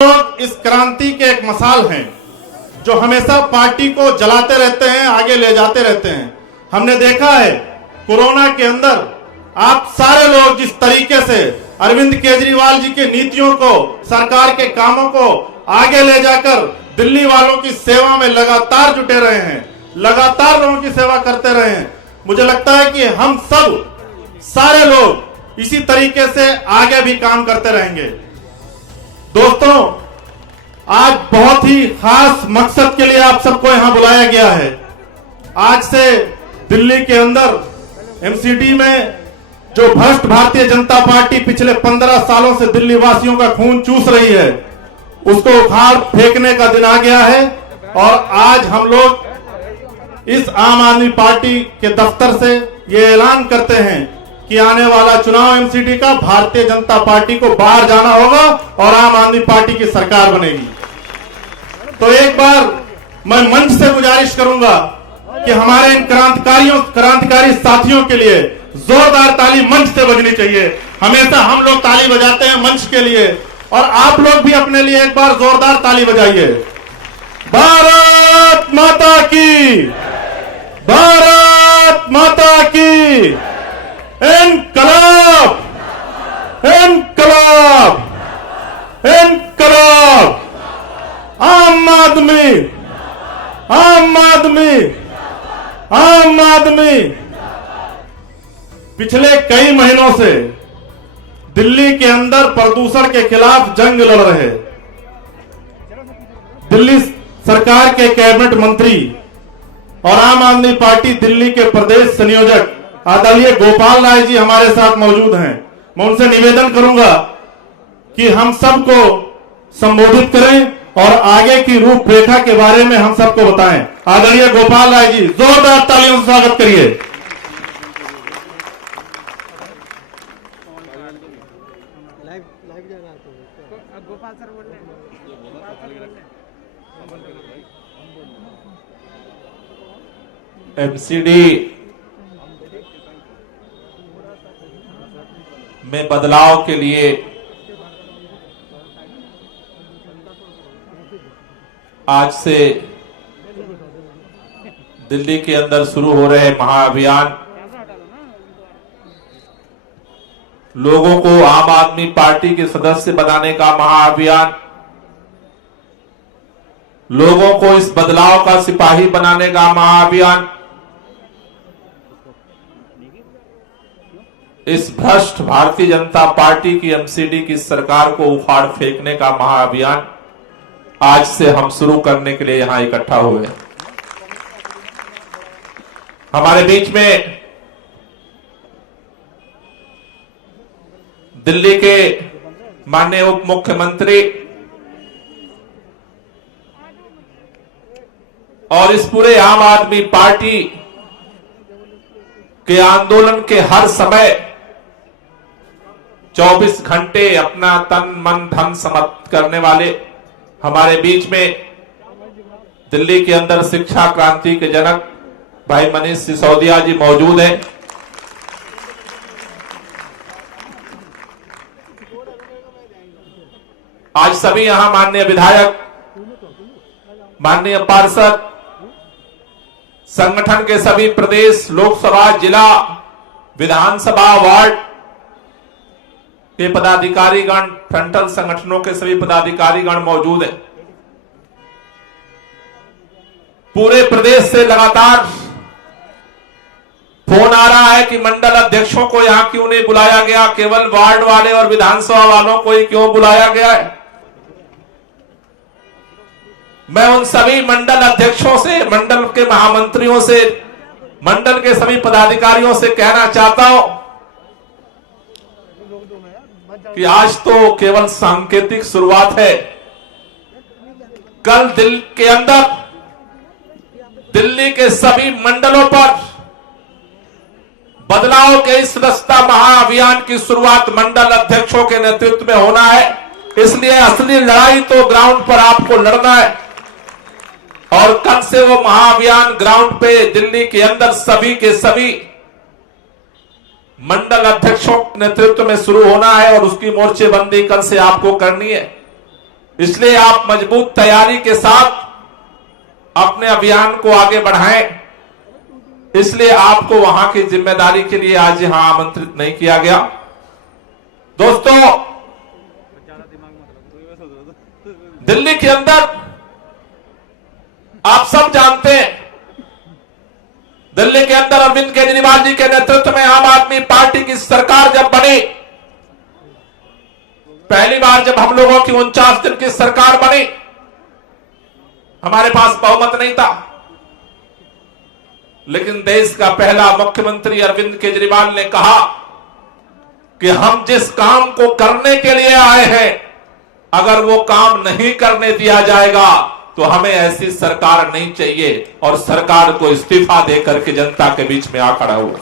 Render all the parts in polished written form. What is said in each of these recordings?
लोग इस क्रांति के एक मिसाल हैं जो हमेशा पार्टी को जलाते रहते हैं, आगे ले जाते रहते हैं। हमने देखा है कोरोना के अंदर आप सारे लोग जिस तरीके से अरविंद केजरीवाल जी की नीतियों को, सरकार के कामों को आगे ले जाकर दिल्ली वालों की सेवा में लगातार जुटे रहे हैं, लगातार लोगों की सेवा करते रहे हैं। मुझे लगता है कि हम सब सारे लोग इसी तरीके से आगे भी काम करते रहेंगे। दोस्तों, आज बहुत ही खास मकसद के लिए आप सबको यहां बुलाया गया है। आज से दिल्ली के अंदर एमसीडी में जो भ्रष्ट भारतीय जनता पार्टी पिछले 15 सालों से दिल्ली वासियों का खून चूस रही है, उसको उखाड़ फेंकने का दिन आ गया है। और आज हम लोग इस आम आदमी पार्टी के दफ्तर से ये ऐलान करते हैं कि आने वाला चुनाव एमसीडी का भारतीय जनता पार्टी को बाहर जाना होगा और आम आदमी पार्टी की सरकार बनेगी। तो एक बार मैं मंच से गुजारिश करूंगा कि हमारे इन क्रांतिकारी साथियों के लिए जोरदार ताली मंच से बजनी चाहिए। हमेशा हम लोग ताली बजाते हैं मंच के लिए, और आप लोग भी अपने लिए एक बार जोरदार ताली बजाइए। भारत माता की, भारत माता की, इनकलाब, इनकलाब, इनकलाब। आम आदमी, आम आदमी, आम आदमी। पिछले कई महीनों से दिल्ली के अंदर प्रदूषण के खिलाफ जंग लड़ रहे दिल्ली सरकार के कैबिनेट मंत्री और आम आदमी पार्टी दिल्ली के प्रदेश संयोजक आदरणीय गोपाल राय जी हमारे साथ मौजूद हैं। मैं उनसे निवेदन करूंगा कि हम सबको संबोधित करें और आगे की रूपरेखा के बारे में हम सबको बताएं। आदरणीय गोपाल राय जी, जोरदार तालियों से स्वागत करिए। गोपाल सर बोल रहे हैं। एमसीडी में बदलाव के लिए आज से दिल्ली के अंदर शुरू हो रहे महाअभियान लोगों को आम आदमी पार्टी के सदस्य बनाने का महाअभियान, लोगों को इस बदलाव का सिपाही बनाने का महाअभियान, इस भ्रष्ट भारतीय जनता पार्टी की एमसीडी की सरकार को उखाड़ फेंकने का महाअभियान आज से हम शुरू करने के लिए यहां इकट्ठा हुए। हमारे बीच में दिल्ली के माननीय उप मुख्यमंत्री और इस पूरे आम आदमी पार्टी के आंदोलन के हर समय 24 घंटे अपना तन मन धन समर्पित करने वाले हमारे बीच में दिल्ली के अंदर शिक्षा क्रांति के जनक भाई मनीष सिसोदिया जी मौजूद हैं। आज सभी यहां माननीय विधायक, माननीय पार्षद, संगठन के सभी प्रदेश, लोकसभा, जिला, विधानसभा, वार्ड के पदाधिकारीगण, फ्रंटल संगठनों के सभी पदाधिकारीगण मौजूद हैं। पूरे प्रदेश से लगातार फोन आ रहा है कि मंडल अध्यक्षों को यहां क्यों नहीं बुलाया गया, केवल वार्ड वाले और विधानसभा वालों को ही क्यों बुलाया गया है। मैं उन सभी मंडल अध्यक्षों से, मंडल के महामंत्रियों से, मंडल के सभी पदाधिकारियों से कहना चाहता हूं कि आज तो केवल सांकेतिक शुरुआत है। कल दिल्ली के अंदर, दिल्ली के सभी मंडलों पर बदलाव के इस सदस्यता महाअभियान की शुरुआत मंडल अध्यक्षों के नेतृत्व में होना है। इसलिए असली लड़ाई तो ग्राउंड पर आपको लड़ना है और कल से वो महाअभियान ग्राउंड पे दिल्ली के अंदर सभी के सभी मंडल अध्यक्षों के नेतृत्व में शुरू होना है और उसकी मोर्चेबंदी कल से आपको करनी है। इसलिए आप मजबूत तैयारी के साथ अपने अभियान को आगे बढ़ाएं। इसलिए आपको वहां की जिम्मेदारी के लिए आज यहां आमंत्रित नहीं किया गया। दोस्तों, दिल्ली के अंदर आप सब जानते हैं, दिल्ली के अंदर अरविंद केजरीवाल जी के नेतृत्व में आम आदमी पार्टी की सरकार जब बनी, पहली बार जब हम लोगों की 49 दिन की सरकार बनी, हमारे पास बहुमत नहीं था, लेकिन देश का पहला मुख्यमंत्री अरविंद केजरीवाल ने कहा कि हम जिस काम को करने के लिए आए हैं, अगर वो काम नहीं करने दिया जाएगा तो हमें ऐसी सरकार नहीं चाहिए, और सरकार को इस्तीफा देकर के जनता के बीच में आ खड़ा हुआ।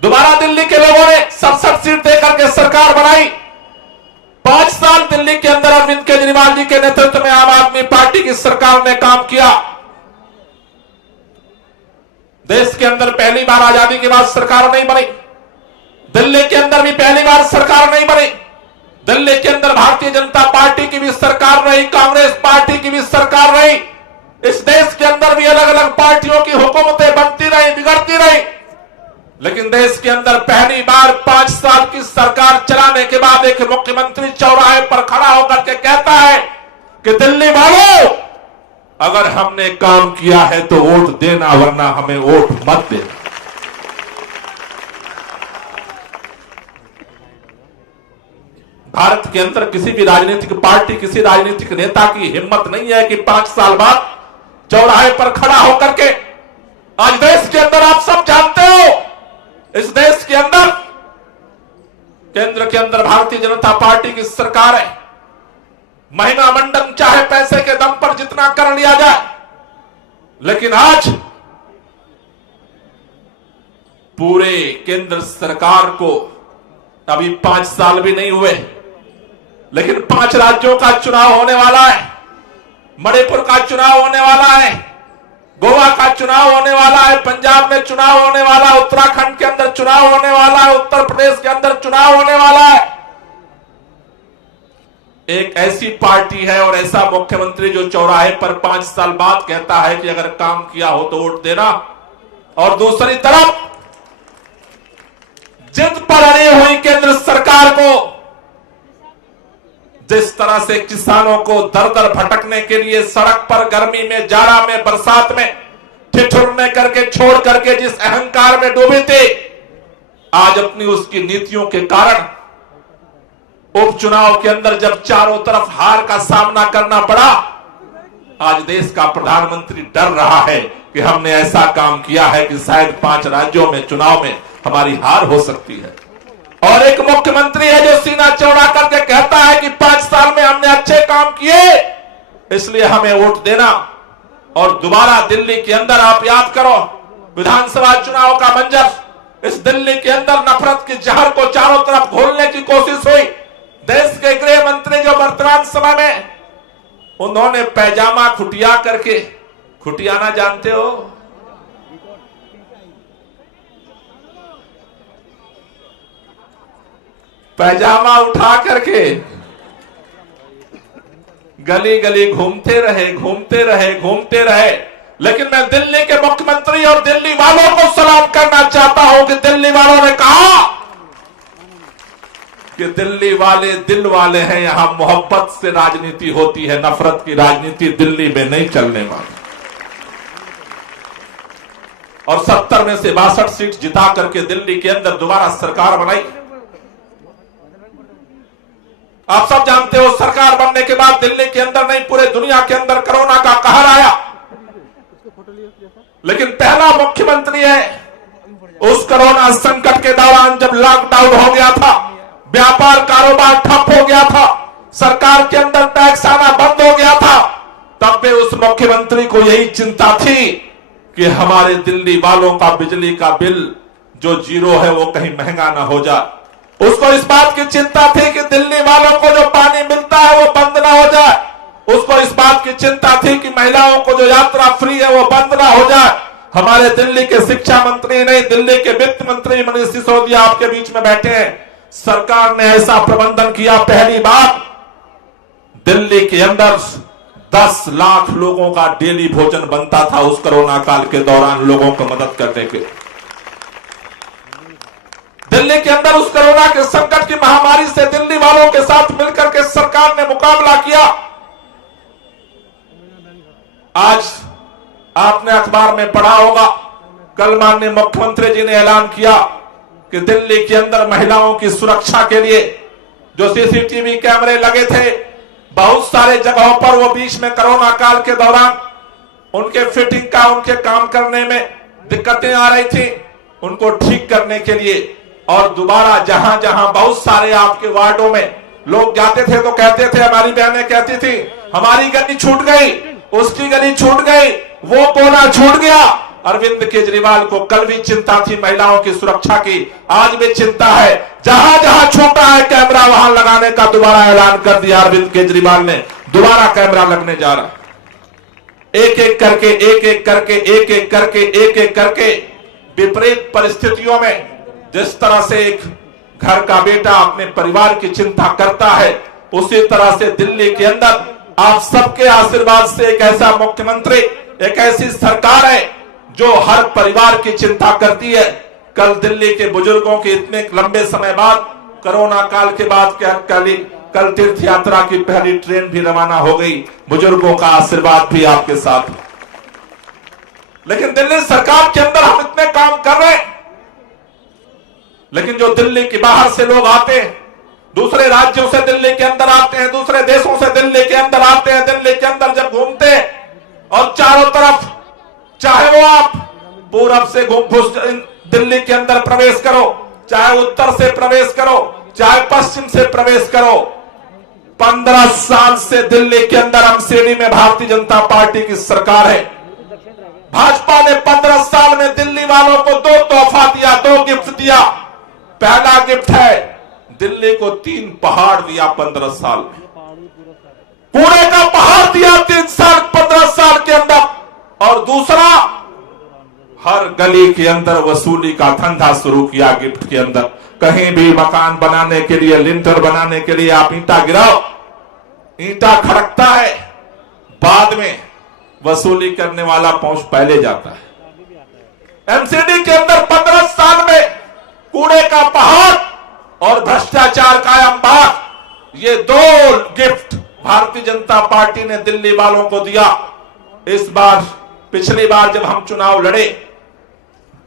दोबारा दिल्ली के लोगों ने 67 सीट देकर के सरकार बनाई। 5 साल दिल्ली के अंदर अरविंद केजरीवाल जी के नेतृत्व में आम आदमी पार्टी की सरकार ने काम किया। देश के अंदर पहली बार आजादी के बाद सरकार नहीं बनी, दिल्ली के अंदर भी पहली बार सरकार नहीं बनी। दिल्ली के अंदर भारतीय जनता पार्टी की भी सरकार रही, कांग्रेस पार्टी की भी सरकार रही। इस देश के अंदर भी अलग अलग पार्टियों की हुकूमतें बनती रही, बिगड़ती रही, लेकिन देश के अंदर पहली बार 5 साल की सरकार चलाने के बाद एक मुख्यमंत्री चौराहे पर खड़ा होकर के कहता है कि दिल्ली वालों, अगर हमने काम किया है तो वोट देना, वरना हमें वोट मत देना। भारत के अंदर किसी भी राजनीतिक पार्टी, किसी राजनीतिक नेता की हिम्मत नहीं है कि 5 साल बाद चौराहे पर खड़ा होकर के, आज देश के अंदर आप सब जानते हो, इस देश के अंदर केंद्र के अंदर भारतीय जनता पार्टी की सरकार है। महिमा मंडन चाहे पैसे के दम पर जितना कर लिया जाए, लेकिन आज पूरे केंद्र सरकार को अभी 5 साल भी नहीं हुए, लेकिन 5 राज्यों का चुनाव होने वाला है। मणिपुर का चुनाव होने वाला है, गोवा का चुनाव होने वाला है, पंजाब में चुनाव होने वाला है, उत्तराखंड के अंदर चुनाव होने वाला है, उत्तर प्रदेश के अंदर चुनाव होने वाला है। एक ऐसी पार्टी है और ऐसा मुख्यमंत्री जो चौराहे पर 5 साल बाद कहता है कि अगर काम किया हो तो वोट देना, और दूसरी तरफ जिद पर अड़ी हुई केंद्र सरकार को, जिस तरह से किसानों को दर दर भटकने के लिए सड़क पर गर्मी में, जाड़ा में, बरसात में ठिठुरने करके छोड़ करके जिस अहंकार में डूबे थे, आज अपनी उसकी नीतियों के कारण उपचुनाव के अंदर जब चारों तरफ हार का सामना करना पड़ा, आज देश का प्रधानमंत्री डर रहा है कि हमने ऐसा काम किया है कि शायद 5 राज्यों में चुनाव में हमारी हार हो सकती है। और एक मुख्यमंत्री है जो सीना चौड़ा करके कहता है कि 5 साल में हमने अच्छे काम किए, इसलिए हमें वोट देना। और दोबारा दिल्ली के अंदर आप याद करो, विधानसभा चुनाव का मंजर, इस दिल्ली के अंदर नफरत की जहर को चारों तरफ घोलने की कोशिश हुई। देश के गृह मंत्री जो वर्तमान समय में, उन्होंने पैजामा खुटिया करके, खुटियाना जानते हो, पैजामा उठा करके गली गली घूमते रहे। लेकिन मैं दिल्ली के मुख्यमंत्री और दिल्ली वालों को सलाम करना चाहता हूं कि दिल्ली वालों ने कहा कि दिल्ली वाले दिल वाले हैं, यहां मोहब्बत से राजनीति होती है, नफरत की राजनीति दिल्ली में नहीं चलने वाली। और 70 में से 62 सीट जिता करके दिल्ली के अंदर दोबारा सरकार बनाई। आप सब जानते हो, सरकार बनने के बाद दिल्ली के अंदर नहीं, पूरे दुनिया के अंदर कोरोना का कहर आया, लेकिन पहला मुख्यमंत्री है उस कोरोना संकट के दौरान जब लॉकडाउन हो गया था, व्यापार कारोबार ठप हो गया था, सरकार के अंदर टैक्स आना बंद हो गया था, तब भी उस मुख्यमंत्री को यही चिंता थी कि हमारे दिल्ली वालों का बिजली का बिल जो 0 है वो कहीं महंगा ना हो जाए। उसको इस बात की चिंता थी कि दिल्ली वालों को जो पानी मिलता है वो बंद ना हो जाए। उसको इस बात की चिंता थी कि महिलाओं को जो यात्रा फ्री है वो बंद ना हो जाए। हमारे दिल्ली के शिक्षा मंत्री नहीं, दिल्ली के वित्त मंत्री मनीष सिसोदिया आपके बीच में बैठे हैं, सरकार ने ऐसा प्रबंधन किया, पहली बार दिल्ली के अंदर 10 लाख लोगों का डेली भोजन बनता था उस कोरोना काल के दौरान लोगों को मदद करने के। दिल्ली के अंदर उस कोरोना के संकट की महामारी से दिल्ली वालों के साथ मिलकर के सरकार ने मुकाबला किया। आज आपने अखबार में पढ़ा होगा, कल माननीय मुख्यमंत्री जी ने ऐलान किया कि दिल्ली के अंदर महिलाओं की सुरक्षा के लिए जो सीसीटीवी कैमरे लगे थे बहुत सारे जगहों पर, वो बीच में कोरोना काल के दौरान उनके फिटिंग का, उनके काम करने में दिक्कतें आ रही थी, उनको ठीक करने के लिए और दोबारा जहां जहां बहुत सारे आपके वार्डों में लोग जाते थे तो कहते थे, हमारी बहनें कहती थी हमारी गली छूट गई, उसकी गली छूट गई, वो कोना छूट गया। अरविंद केजरीवाल को कल भी चिंता थी महिलाओं की सुरक्षा की, आज भी चिंता है। जहां जहां छूटा है कैमरा वहां लगाने का दोबारा ऐलान कर दिया अरविंद केजरीवाल ने, दोबारा कैमरा लगने जा रहा है। एक एक करके एक एक करके एक एक करके एक एक करके विपरीत परिस्थितियों में जिस तरह से एक घर का बेटा अपने परिवार की चिंता करता है, उसी तरह से दिल्ली के अंदर आप सबके आशीर्वाद से एक ऐसा मुख्यमंत्री, एक ऐसी सरकार है जो हर परिवार की चिंता करती है। कल दिल्ली के बुजुर्गों की इतने लंबे समय बाद, कोरोना काल के बाद कल तीर्थ यात्रा की पहली ट्रेन भी रवाना हो गई। बुजुर्गों का आशीर्वाद भी आपके साथ। लेकिन दिल्ली सरकार के अंदर हम इतने काम कर रहे हैं, लेकिन जो दिल्ली के बाहर से लोग आते हैं, दूसरे राज्यों से दिल्ली के अंदर आते हैं, दूसरे देशों से दिल्ली के अंदर आते हैं, दिल्ली के अंदर जब घूमते हैं और चारों तरफ, चाहे वो आप पूरब से घुस दिल्ली के अंदर प्रवेश करो, चाहे उत्तर से प्रवेश करो, चाहे पश्चिम से प्रवेश करो, 15 साल से दिल्ली के अंदर एमसीडी में भारतीय जनता पार्टी की सरकार है। भाजपा ने 15 साल में दिल्ली वालों को 2 तोहफा दिया, 2 गिफ्ट दिया। पहला गिफ्ट है दिल्ली को 3 पहाड़ दिया 15 साल में, पुणे का पहाड़ दिया 15 साल के अंदर। और दूसरा, हर गली के अंदर वसूली का धंधा शुरू किया गिफ्ट के अंदर। कहीं भी मकान बनाने के लिए, लिंटर बनाने के लिए आप ईंटा गिराओ, ईंटा खड़कता है, बाद में वसूली करने वाला पहुंच पहले जाता है। एमसीडी के अंदर 15 साल में कूड़े का पहाड़ और भ्रष्टाचार का अंबार, ये 2 गिफ्ट भारतीय जनता पार्टी ने दिल्ली वालों को दिया। इस बार, पिछली बार जब हम चुनाव लड़े,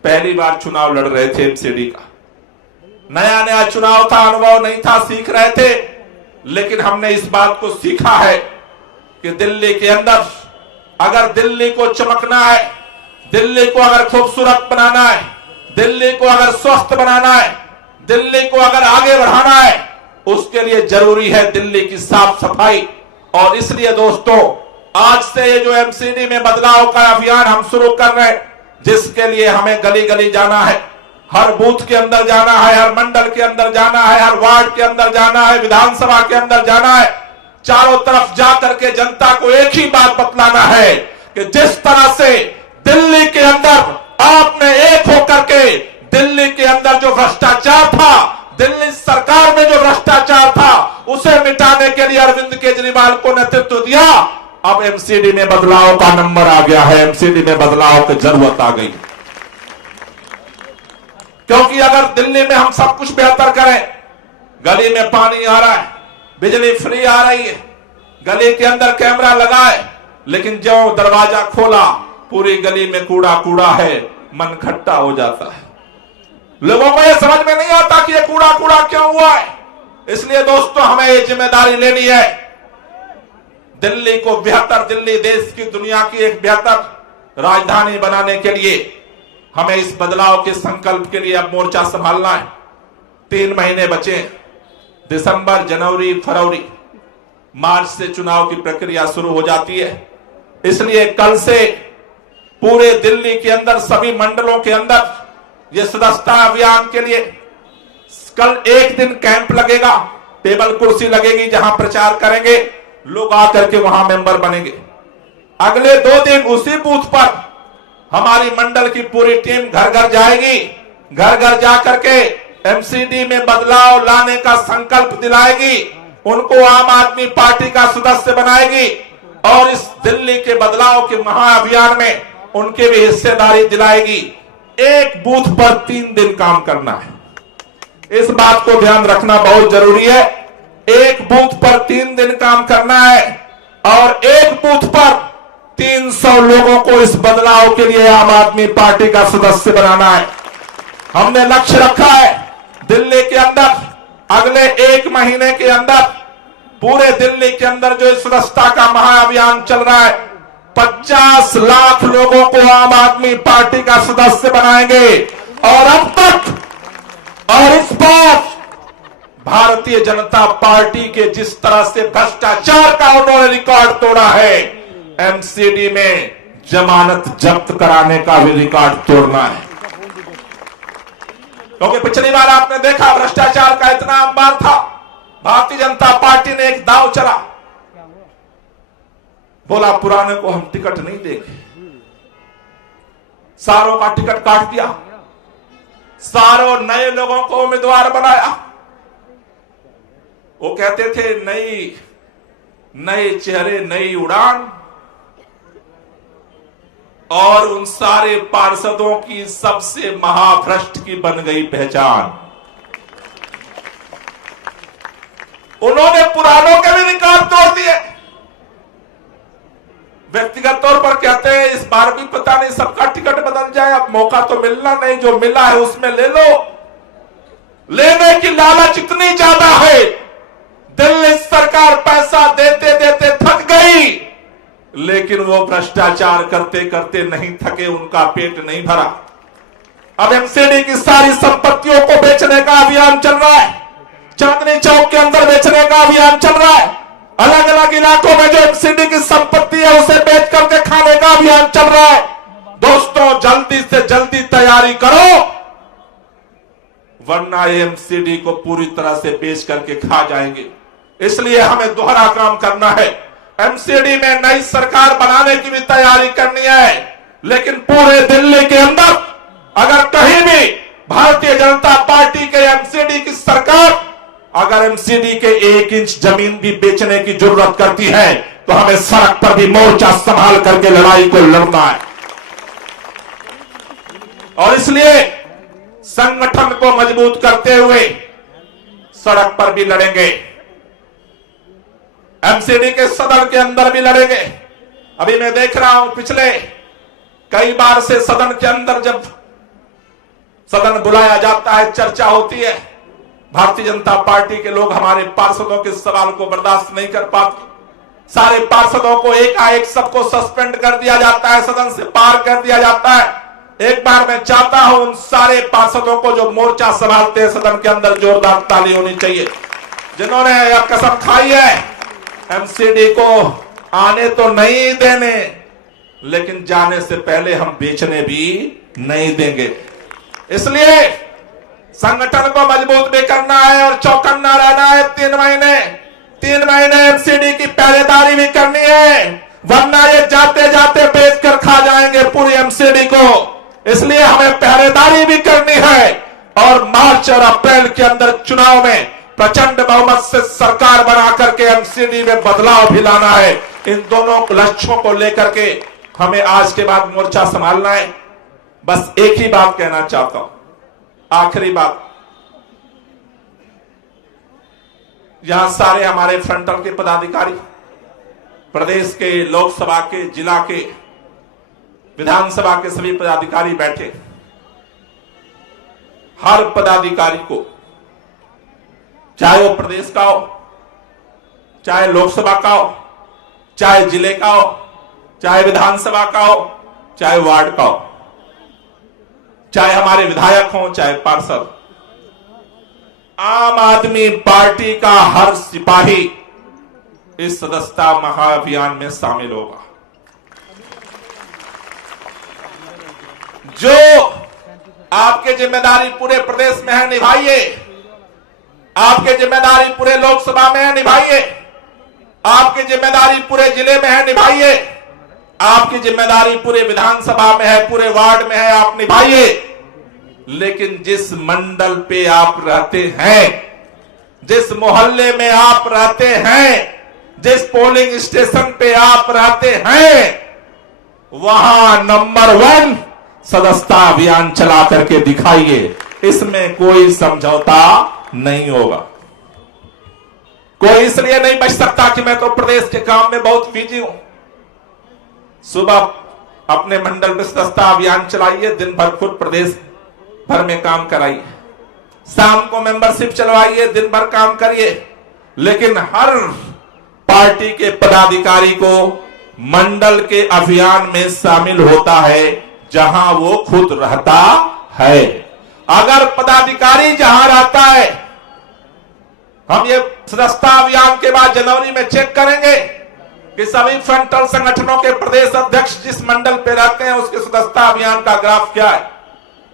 पहली बार चुनाव लड़ रहे थे एमसीडी का, नया नया चुनाव था, अनुभव नहीं था, सीख रहे थे। लेकिन हमने इस बात को सीखा है कि दिल्ली के अंदर अगर दिल्ली को चमकना है, दिल्ली को अगर खूबसूरत बनाना है, दिल्ली को अगर स्वस्थ बनाना है, दिल्ली को अगर आगे बढ़ाना है, उसके लिए जरूरी है दिल्ली की साफ सफाई। और इसलिए दोस्तों, आज से ये जो एमसीडी में बदलाव का अभियान हम शुरू कर रहे हैं, जिसके लिए हमें गली गली जाना है, हर बूथ के अंदर जाना है, हर मंडल के अंदर जाना है, हर वार्ड के अंदर जाना है, विधानसभा के अंदर जाना है, चारों तरफ जाकर के जनता को एक ही बात बतलाना है कि जिस तरह से दिल्ली के अंदर आपने एक होकर के दिल्ली के अंदर जो भ्रष्टाचार था, दिल्ली सरकार में जो भ्रष्टाचार था, उसे मिटाने के लिए अरविंद केजरीवाल को नेतृत्व दिया। अब एमसीडी में बदलाव का नंबर आ गया है, एमसीडी में बदलाव की जरूरत आ गई। क्योंकि अगर दिल्ली में हम सब कुछ बेहतर करें, गली में पानी आ रहा है, बिजली फ्री आ रही है, गली के अंदर कैमरा लगाए, लेकिन जो दरवाजा खोला पूरी गली में कूड़ा कूड़ा है, मन खट्टा हो जाता है। लोगों को यह समझ में नहीं आता कि यह कूड़ा कूड़ा क्यों हुआ है। इसलिए दोस्तों, हमें यह जिम्मेदारी लेनी है, दिल्ली को बेहतर, दिल्ली देश की, दुनिया की एक बेहतर राजधानी बनाने के लिए हमें इस बदलाव के संकल्प के लिए अब मोर्चा संभालना है। 3 महीने बचे, दिसंबर, जनवरी, फरवरी, मार्च से चुनाव की प्रक्रिया शुरू हो जाती है। इसलिए कल से पूरे दिल्ली के अंदर, सभी मंडलों के अंदर ये सदस्यता अभियान के लिए कल एक दिन कैंप लगेगा, टेबल कुर्सी लगेगी, जहां प्रचार करेंगे, लोग आकर के वहां मेंबर बनेंगे। अगले 2 दिन उसी बूथ पर हमारी मंडल की पूरी टीम घर घर जाएगी, घर घर जाकर के एमसीडी में बदलाव लाने का संकल्प दिलाएगी, उनको आम आदमी पार्टी का सदस्य बनाएगी और इस दिल्ली के बदलाव के महाअभियान में उनके भी हिस्सेदारी दिलाएगी। एक बूथ पर 3 दिन काम करना है, इस बात को ध्यान रखना बहुत जरूरी है। एक बूथ पर 3 दिन काम करना है और एक बूथ पर 300 लोगों को इस बदलाव के लिए आम आदमी पार्टी का सदस्य बनाना है। हमने लक्ष्य रखा है दिल्ली के अंदर अगले 1 महीने के अंदर पूरे दिल्ली के अंदर जो इस सदस्यता का महाअभियान चल रहा है, 50 लाख लोगों को आम आदमी पार्टी का सदस्य बनाएंगे। और अब तक और इस बार भारतीय जनता पार्टी के जिस तरह से भ्रष्टाचार का उन्होंने रिकॉर्ड तोड़ा है, एमसीडी में जमानत जब्त कराने का भी रिकॉर्ड तोड़ना है। क्योंकि पिछली बार आपने देखा भ्रष्टाचार का इतना अंबार था, भारतीय जनता पार्टी ने एक दांव चला, बोला पुराने को हम टिकट नहीं देंगे, सारों का टिकट काट दिया, सारों नए लोगों को उम्मीदवार बनाया। वो कहते थे नए चेहरे नई उड़ान, और उन सारे पार्षदों की सबसे महाभ्रष्ट की बन गई पहचान। उन्होंने पुरानों के भी रिकॉर्ड तोड़ दिए। व्यक्तिगत तौर पर कहते हैं इस बार भी पता नहीं सबका टिकट बदल जाए, अब मौका तो मिलना नहीं, जो मिला है उसमें ले लो। लेने की लालच इतनी ज्यादा है, दिल्ली सरकार पैसा देते देते थक गई, लेकिन वो भ्रष्टाचार करते करते नहीं थके, उनका पेट नहीं भरा। अब एमसीडी की सारी संपत्तियों को बेचने का अभियान चल रहा है, चांदनी चौक के अंदर बेचने का अभियान चल रहा है, अलग अलग इलाकों में जो एमसीडी की संपत्ति है उसे बेच करके खाने का अभियान चल रहा है। दोस्तों जल्दी से जल्दी तैयारी करो, वरना एमसीडी को पूरी तरह से बेच करके खा जाएंगे। इसलिए हमें दोहरा काम करना है। एमसीडी में नई सरकार बनाने की भी तैयारी करनी है, लेकिन पूरे दिल्ली के अंदर अगर कहीं भी भारतीय जनता पार्टी के एमसीडी की सरकार अगर एमसीडी के 1 इंच जमीन भी बेचने की जरूरत करती है, तो हमें सड़क पर भी मोर्चा संभाल करके लड़ाई को लड़ना है। और इसलिए संगठन को मजबूत करते हुए सड़क पर भी लड़ेंगे, एमसीडी के सदन के अंदर भी लड़ेंगे। अभी मैं देख रहा हूं पिछले कई बार से सदन के अंदर जब सदन बुलाया जाता है, चर्चा होती है, भारतीय जनता पार्टी के लोग हमारे पार्षदों के सवाल को बर्दाश्त नहीं कर पाते, सारे पार्षदों को एकाएक सबको सस्पेंड कर दिया जाता है, सदन से पार कर दिया जाता है। एक बार मैं चाहता हूं उन सारे पार्षदों को जो मोर्चा संभालते हैं सदन के अंदर, जोरदार ताली होनी चाहिए, जिन्होंने यह कसम खाई है एमसीडी को आने तो नहीं देने, लेकिन जाने से पहले हम बेचने भी नहीं देंगे। इसलिए संगठन को मजबूत भी करना है और चौकन्ना रहना है। 3 महीने एमसीडी की पहरेदारी भी करनी है, वरना ये जाते जाते बेच कर खा जाएंगे पूरी एमसीडी को। इसलिए हमें पहरेदारी भी करनी है और मार्च और अप्रैल के अंदर चुनाव में प्रचंड बहुमत से सरकार बना करके एमसीडी में बदलाव भी लाना है। इन दोनों लक्ष्यों को लेकर के हमें आज के बाद मोर्चा संभालना है। बस एक ही बात कहना चाहता हूं, आखिरी बात, यहां सारे हमारे फ्रंटल के पदाधिकारी, प्रदेश के, लोकसभा के, जिला के, विधानसभा के सभी पदाधिकारी बैठे। हर पदाधिकारी को, चाहे वो प्रदेश का हो, चाहे लोकसभा का हो, चाहे जिले का हो, चाहे विधानसभा का हो, चाहे वार्ड का हो, चाहे हमारे विधायक हो, चाहे पार्षद, आम आदमी पार्टी का हर सिपाही इस सदस्यता महाअभियान में शामिल होगा। जो आपके जिम्मेदारी पूरे प्रदेश में है निभाइए, आपके जिम्मेदारी पूरे लोकसभा में है निभाइए, आपकी जिम्मेदारी पूरे जिले में है निभाइए, आपकी जिम्मेदारी पूरे विधानसभा में है, पूरे वार्ड में है, आप निभाइए। लेकिन जिस मंडल पे आप रहते हैं, जिस मोहल्ले में आप रहते हैं, जिस पोलिंग स्टेशन पे आप रहते हैं, वहां नंबर 1 सदस्यता अभियान चला करके दिखाइए। इसमें कोई समझौता नहीं होगा। कोई इसलिए नहीं बच सकता कि मैं तो प्रदेश के काम में बहुत बिजी हूं। सुबह अपने मंडल में सदस्यता अभियान चलाइए, दिन भर खुद प्रदेश भर में काम कराइए, शाम को मेंबरशिप चलवाइए, दिन भर काम करिए, लेकिन हर पार्टी के पदाधिकारी को मंडल के अभियान में शामिल होता है जहां वो खुद रहता है। अगर पदाधिकारी जहां रहता है, हम ये सदस्यता अभियान के बाद जनवरी में चेक करेंगे कि सभी फ्रंटल संगठनों के प्रदेश अध्यक्ष जिस मंडल पे रहते हैं उसके सदस्यता अभियान का ग्राफ क्या है।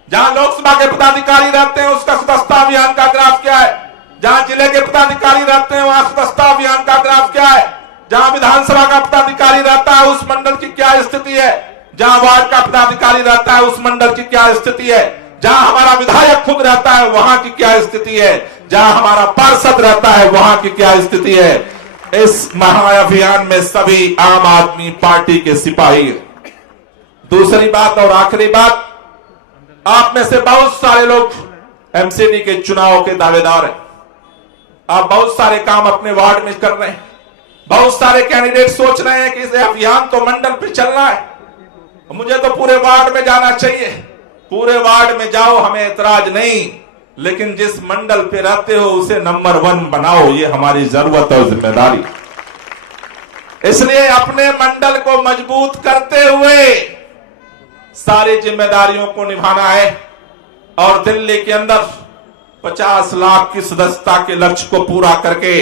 जहां लोकसभा के पदाधिकारी रहते हैं उसका सदस्यता अभियान का ग्राफ क्या है। जहां जिले के पदाधिकारी रहते हैं वहां सदस्यता अभियान का ग्राफ क्या है। जहां विधानसभा का पदाधिकारी रहता है उस मंडल की क्या स्थिति है। जहां वार्ड का पदाधिकारी रहता है उस मंडल की क्या स्थिति है। जहां हमारा विधायक खुद रहता है वहां की क्या स्थिति है। जहां हमारा पार्षद रहता है वहां की क्या स्थिति है। इस महाअभियान में सभी आम आदमी पार्टी के सिपाही हैं। दूसरी बात और आखिरी बात, आप में से बहुत सारे लोग एमसीडी के चुनाव के दावेदार हैं। आप बहुत सारे काम अपने वार्ड में कर रहे हैं। बहुत सारे कैंडिडेट सोच रहे हैं कि इस अभियान तो मंडल पे चलना है, मुझे तो पूरे वार्ड में जाना चाहिए। पूरे वार्ड में जाओ, हमें एतराज नहीं, लेकिन जिस मंडल पे रहते हो उसे नंबर 1 बनाओ। ये हमारी जरूरत और जिम्मेदारी। इसलिए अपने मंडल को मजबूत करते हुए सारी जिम्मेदारियों को निभाना है और दिल्ली के अंदर 50 लाख की सदस्यता के लक्ष्य को पूरा करके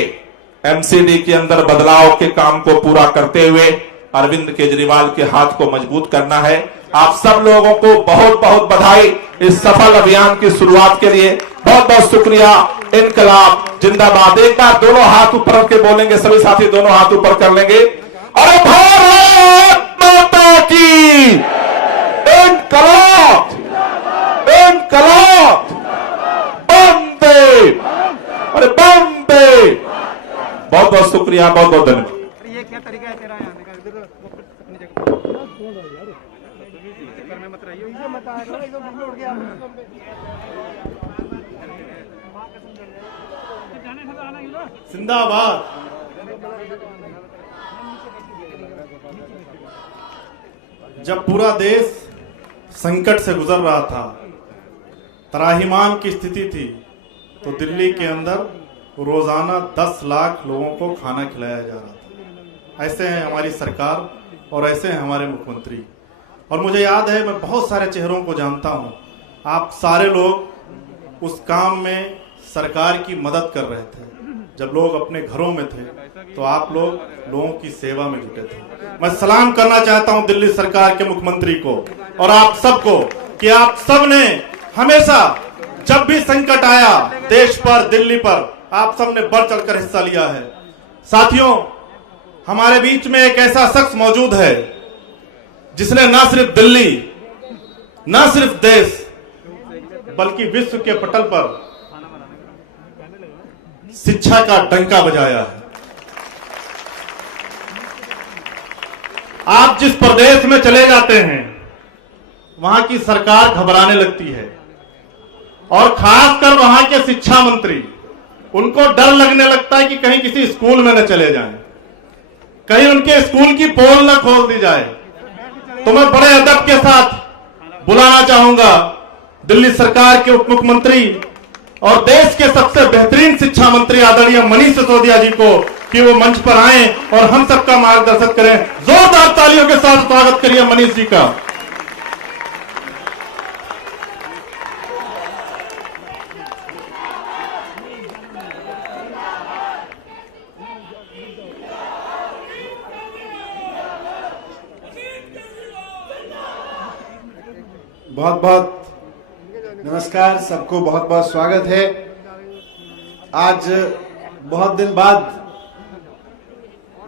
एमसीडी के अंदर बदलाव के काम को पूरा करते हुए अरविंद केजरीवाल के हाथ को मजबूत करना है। आप सब लोगों को बहुत बहुत बधाई इस सफल अभियान की शुरुआत के लिए। बहुत बहुत शुक्रिया। इनकलाब जिंदाबाद। एक बार दोनों हाथ ऊपर करके बोलेंगे, सभी साथी दोनों हाथ ऊपर कर लेंगे। और भारत माता की इनकलाब, इनकलाब, बंदे, अरे बंदे। बहुत बहुत शुक्रिया, बहुत बहुत धन्यवाद। ये क्या तरीका है तेरा यहाँ का? इधर अपनी जगह चक्कर में मत रहिए। जिंदाबाद। जब पूरा देश संकट से गुजर रहा था, त्राहिमाम की स्थिति थी, तो दिल्ली के अंदर रोजाना 10 लाख लोगों को खाना खिलाया जा रहा था। ऐसे हैं हमारी सरकार और ऐसे हैं हमारे मुख्यमंत्री। और मुझे याद है, मैं बहुत सारे चेहरों को जानता हूं। आप सारे लोग उस काम में सरकार की मदद कर रहे थे। जब लोग अपने घरों में थे तो आप लोग लोगों की सेवा में जुटे थे। मैं सलाम करना चाहता हूं दिल्ली सरकार के मुख्यमंत्री को और आप सबको कि आप सब ने हमेशा जब भी संकट आया देश पर, दिल्ली पर, आप सब ने बढ़ चढ़कर हिस्सा लिया है। साथियों, हमारे बीच में एक ऐसा शख्स मौजूद है जिसने न सिर्फ दिल्ली, न सिर्फ देश, बल्कि विश्व के पटल पर शिक्षा का डंका बजाया है। आप जिस प्रदेश में चले जाते हैं वहां की सरकार घबराने लगती है और खासकर वहां के शिक्षा मंत्री, उनको डर लगने लगता है कि कहीं किसी स्कूल में न चले जाएं, कहीं उनके स्कूल की पोल न खोल दी जाए। तो मैं बड़े अदब के साथ बुलाना चाहूंगा दिल्ली सरकार के उप मुख्यमंत्री और देश के सबसे बेहतरीन शिक्षा मंत्री आदरणीय मनीष सिसोदिया जी को कि वो मंच पर आए और हम सबका मार्गदर्शन करें। जोरदार तालियों के साथ स्वागत करिए मनीष जी का। बहुत बहुत नमस्कार, सबको बहुत बहुत स्वागत है। आज बहुत दिन बाद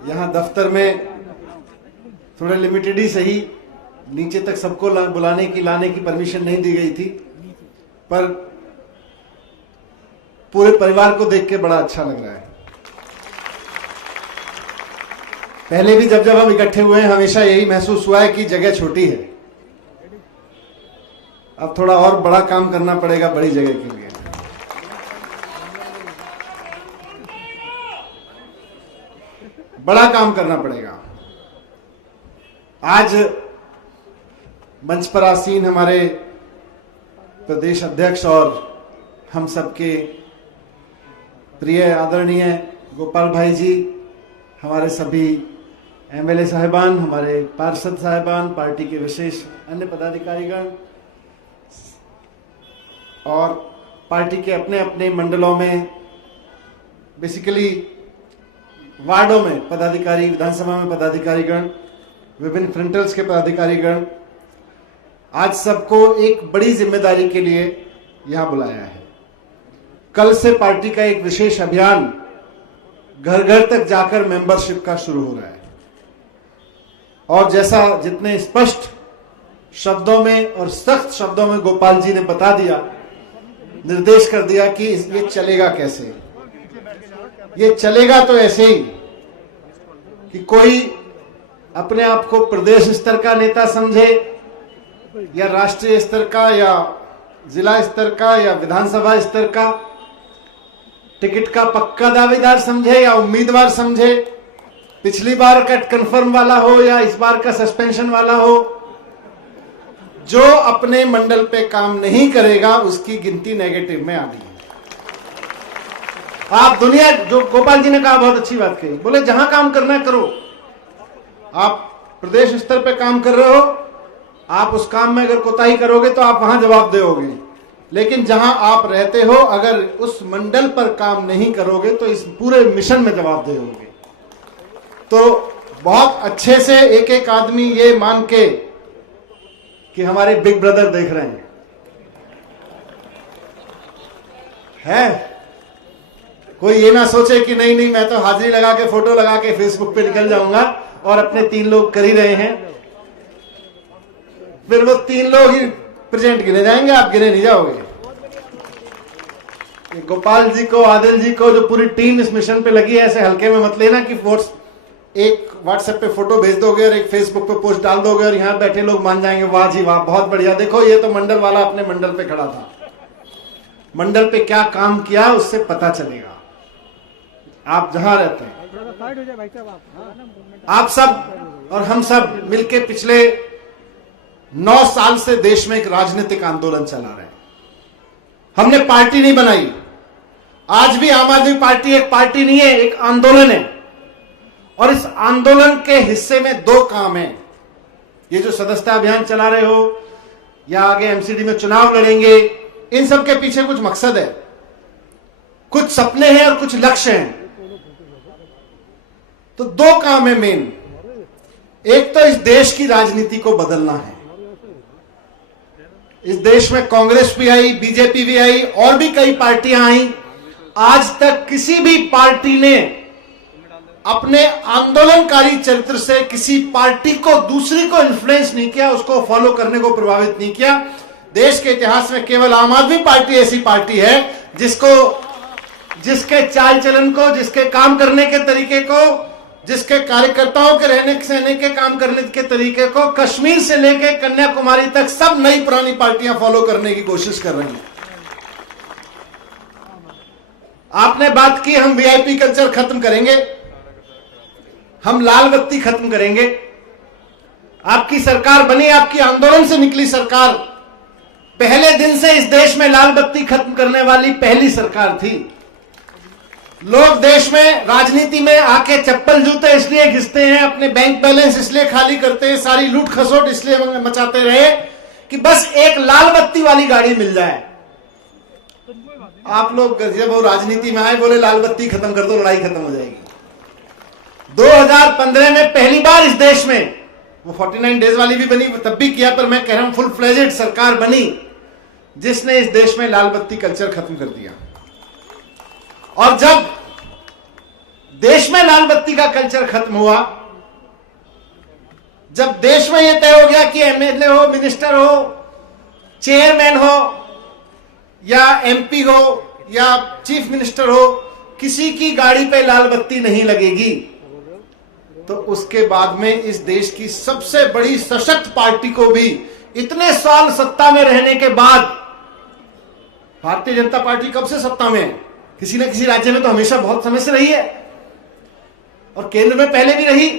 यहाँ दफ्तर में थोड़ा लिमिटेड ही सही, नीचे तक सबको लाने की परमिशन नहीं दी गई थी, पर पूरे परिवार को देख के बड़ा अच्छा लग रहा है। पहले भी जब हम इकट्ठे हुए हैं हमेशा यही महसूस हुआ है कि जगह छोटी है। अब थोड़ा और बड़ा काम करना पड़ेगा बड़ी जगह के लिए। बड़ा काम करना पड़ेगा। आज मंच पर आसीन हमारे प्रदेश अध्यक्ष और हम सबके प्रिय आदरणीय गोपाल भाई जी, हमारे सभी एमएलए साहिबान, हमारे पार्षद साहिबान, पार्टी के विशेष अन्य पदाधिकारीगण और पार्टी के अपने अपने मंडलों में, बेसिकली वार्डों में पदाधिकारी, विधानसभा में पदाधिकारीगण, विभिन्न फ्रंटल्स के पदाधिकारीगण, आज सबको एक बड़ी जिम्मेदारी के लिए यहां बुलाया है। कल से पार्टी का एक विशेष अभियान घर घर तक जाकर मेंबरशिप का शुरू हो रहा है और जैसा जितने स्पष्ट शब्दों में और सख्त शब्दों में गोपाल जी ने बता दिया, निर्देश कर दिया कि ये चलेगा कैसे। ये चलेगा तो ऐसे ही कि कोई अपने आप को प्रदेश स्तर का नेता समझे या राष्ट्रीय स्तर का या जिला स्तर का या विधानसभा स्तर का टिकट का पक्का दावेदार समझे या उम्मीदवार समझे, पिछली बार का कंफर्म वाला हो या इस बार का सस्पेंशन वाला हो, जो अपने मंडल पे काम नहीं करेगा उसकी गिनती नेगेटिव में आनी है। आप दुनिया, जो गोपाल जी ने कहा बहुत अच्छी बात कही, बोले जहां काम करना है करो। आप प्रदेश स्तर पे काम कर रहे हो, आप उस काम में अगर कोताही करोगे तो आप वहां जवाब दोगे, लेकिन जहां आप रहते हो अगर उस मंडल पर काम नहीं करोगे तो इस पूरे मिशन में जवाब दोगे। तो बहुत अच्छे से एक एक आदमी ये मान के कि हमारे बिग ब्रदर देख रहे हैं, कोई ये ना सोचे कि नहीं नहीं मैं तो हाजिरी लगा के फोटो लगा के फेसबुक पे निकल जाऊंगा और अपने 3 लोग कर ही रहे हैं, फिर वो 3 लोग ही प्रेजेंट गिने जाएंगे, आप गिने नहीं जाओगे। गोपाल जी को, आदिल जी को, जो पूरी टीम इस मिशन पे लगी है, ऐसे हल्के में मत लेना कि एक व्हाट्सएप पे फोटो भेज दोगे और एक फेसबुक पे पोस्ट डाल दोगे और यहां बैठे लोग मान जाएंगे वाह जी वाह बहुत बढ़िया, देखो ये तो मंडल वाला अपने मंडल पे खड़ा था। मंडल पे क्या काम किया उससे पता चलेगा। आप जहां रहते हैं, आप सब और हम सब मिलके पिछले 9 साल से देश में एक राजनीतिक आंदोलन चला रहे हैं। हमने पार्टी नहीं बनाई। आज भी आम आदमी पार्टी एक पार्टी नहीं है, एक आंदोलन है। और इस आंदोलन के हिस्से में 2 काम हैं। ये जो सदस्यता अभियान चला रहे हो या आगे एमसीडी में चुनाव लड़ेंगे, इन सब के पीछे कुछ मकसद है, कुछ सपने हैं और कुछ लक्ष्य हैं। तो 2 काम है मेन। एक तो इस देश की राजनीति को बदलना है। इस देश में कांग्रेस भी आई, बीजेपी भी आई और भी कई पार्टियां आई। आज तक किसी भी पार्टी ने अपने आंदोलनकारी चरित्र से किसी पार्टी को, दूसरी को इन्फ्लुएंस नहीं किया, उसको फॉलो करने को प्रभावित नहीं किया। देश के इतिहास में केवल आम आदमी पार्टी ऐसी पार्टी है जिसके चाल चलन को, जिसके काम करने के तरीके को, जिसके कार्यकर्ताओं के रहने सहने के काम करने के तरीके को कश्मीर से लेकर कन्याकुमारी तक सब नई पुरानी पार्टियां फॉलो करने की कोशिश कर रही हैं। आपने बात की हम वीआईपी कल्चर खत्म करेंगे, हम लाल बत्ती खत्म करेंगे। आपकी सरकार बनी, आपकी आंदोलन से निकली सरकार पहले दिन से इस देश में लाल बत्ती खत्म करने वाली पहली सरकार थी। लोग देश में राजनीति में आके चप्पल जूते इसलिए घिसते हैं, अपने बैंक बैलेंस इसलिए खाली करते हैं, सारी लूट खसोट इसलिए मचाते रहे कि बस एक लाल बत्ती वाली गाड़ी मिल जाए। आप लोग जब वो राजनीति में आए बोले लाल बत्ती खत्म कर दो, लड़ाई खत्म हो जाएगी। 2015 में पहली बार इस देश में वो 49 डेज वाली भी बनी, तब भी किया, पर मैं कह रहा हूं फुल फ्लेजेड सरकार बनी जिसने इस देश में लाल बत्ती कल्चर खत्म कर दिया। और जब देश में लाल बत्ती का कल्चर खत्म हुआ, जब देश में यह तय हो गया कि एमएलए हो, मिनिस्टर हो, चेयरमैन हो, या एमपी हो या चीफ मिनिस्टर हो, किसी की गाड़ी पे लाल बत्ती नहीं लगेगी तो उसके बाद में इस देश की सबसे बड़ी सशक्त पार्टी को भी इतने साल सत्ता में रहने के बाद, भारतीय जनता पार्टी कब से सत्ता में है? किसी न किसी राज्य में तो हमेशा बहुत समय से रही है और केंद्र में पहले भी रही।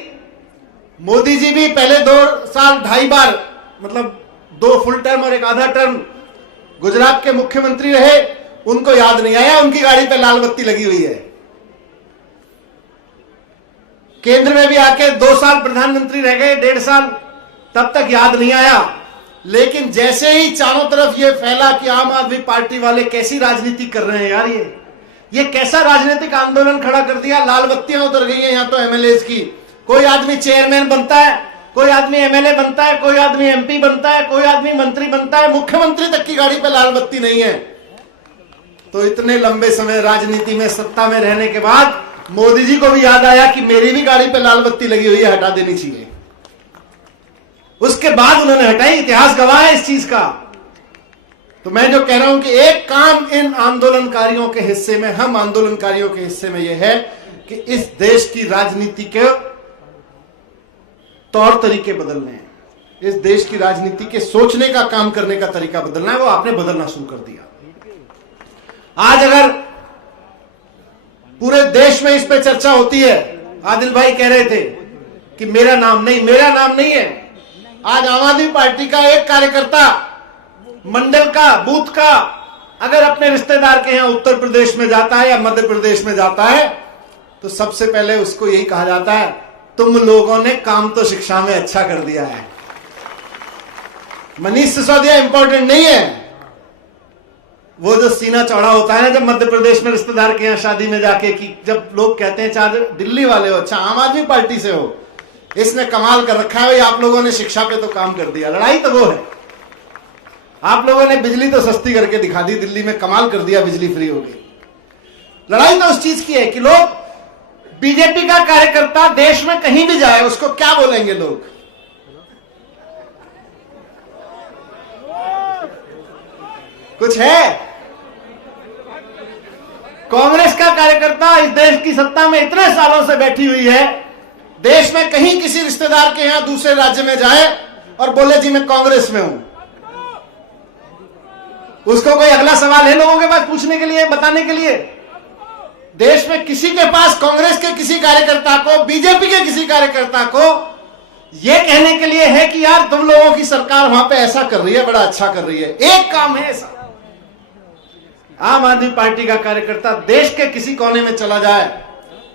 मोदी जी भी पहले 2 साल 2.5 बार, मतलब 2 फुल टर्म और 1 आधा टर्म गुजरात के मुख्यमंत्री रहे, उनको याद नहीं आया उनकी गाड़ी पे लाल बत्ती लगी हुई है। केंद्र में भी आके 2 साल प्रधानमंत्री रह गए, 1.5 साल, तब तक याद नहीं आया। लेकिन जैसे ही चारों तरफ ये फैला कि आम आदमी पार्टी वाले कैसी राजनीति कर रहे हैं यार, ये कैसा राजनीतिक आंदोलन खड़ा कर दिया, लाल बत्तियां उतर गई हैं यहां तो एमएलए की। कोई आदमी चेयरमैन बनता है, कोई आदमी एमएलए बनता है, कोई आदमी एमपी बनता है, कोई आदमी मंत्री बनता है, मुख्यमंत्री तक की गाड़ी पे लाल बत्ती नहीं है। तो इतने लंबे समय राजनीति में सत्ता में रहने के बाद मोदी जी को भी याद आया कि मेरी भी गाड़ी पे लाल बत्ती लगी हुई है, हटा देनी चाहिए। उसके बाद उन्होंने हटाई, इतिहास गवाह है इस चीज का। तो मैं जो कह रहा हूं कि एक काम इन आंदोलनकारियों के हिस्से में, हम आंदोलनकारियों के हिस्से में यह है कि इस देश की राजनीति के तौर तरीके बदलने हैं, इस देश की राजनीति के सोचने का, काम करने का तरीका बदलना है। वो आपने बदलना शुरू कर दिया। आज अगर पूरे देश में इस पे चर्चा होती है, आदिल भाई कह रहे थे कि मेरा नाम नहीं है। आज आम आदमी पार्टी का एक कार्यकर्ता मंडल का, बूथ का, अगर अपने रिश्तेदार के यहां उत्तर प्रदेश में जाता है या मध्य प्रदेश में जाता है तो सबसे पहले उसको यही कहा जाता है, तुम लोगों ने काम तो शिक्षा में अच्छा कर दिया है। मनीष सिसोदिया इंपॉर्टेंट नहीं है, वो जो सीना चौड़ा होता है ना जब मध्य प्रदेश में रिश्तेदार के यहां शादी में जाके, कि जब लोग कहते हैं चाहे दिल्ली वाले हो, अच्छा आम आदमी पार्टी से हो, इसने कमाल कर रखा है भाई, आप लोगों ने शिक्षा पे तो काम कर दिया। लड़ाई तो वो है, आप लोगों ने बिजली तो सस्ती करके दिखा दी, दिल्ली में कमाल कर दिया, बिजली फ्री हो गई। लड़ाई तो उस चीज की है कि लोग, बीजेपी का कार्यकर्ता देश में कहीं भी जाए उसको क्या बोलेंगे लोग? कुछ है? कांग्रेस का कार्यकर्ता इस देश की सत्ता में इतने सालों से बैठी हुई है, देश में कहीं किसी रिश्तेदार के यहां दूसरे राज्य में जाए और बोले जी मैं कांग्रेस में हूं, उसको कोई अगला सवाल है लोगों के पास पूछने के लिए, बताने के लिए? देश में किसी के पास कांग्रेस के किसी कार्यकर्ता को, बीजेपी के किसी कार्यकर्ता को यह कहने के लिए है कि यार तुम लोगों की सरकार वहां पे ऐसा कर रही है, बड़ा अच्छा कर रही है? एक काम है ऐसा, आम आदमी पार्टी का कार्यकर्ता देश के किसी कोने में चला जाए,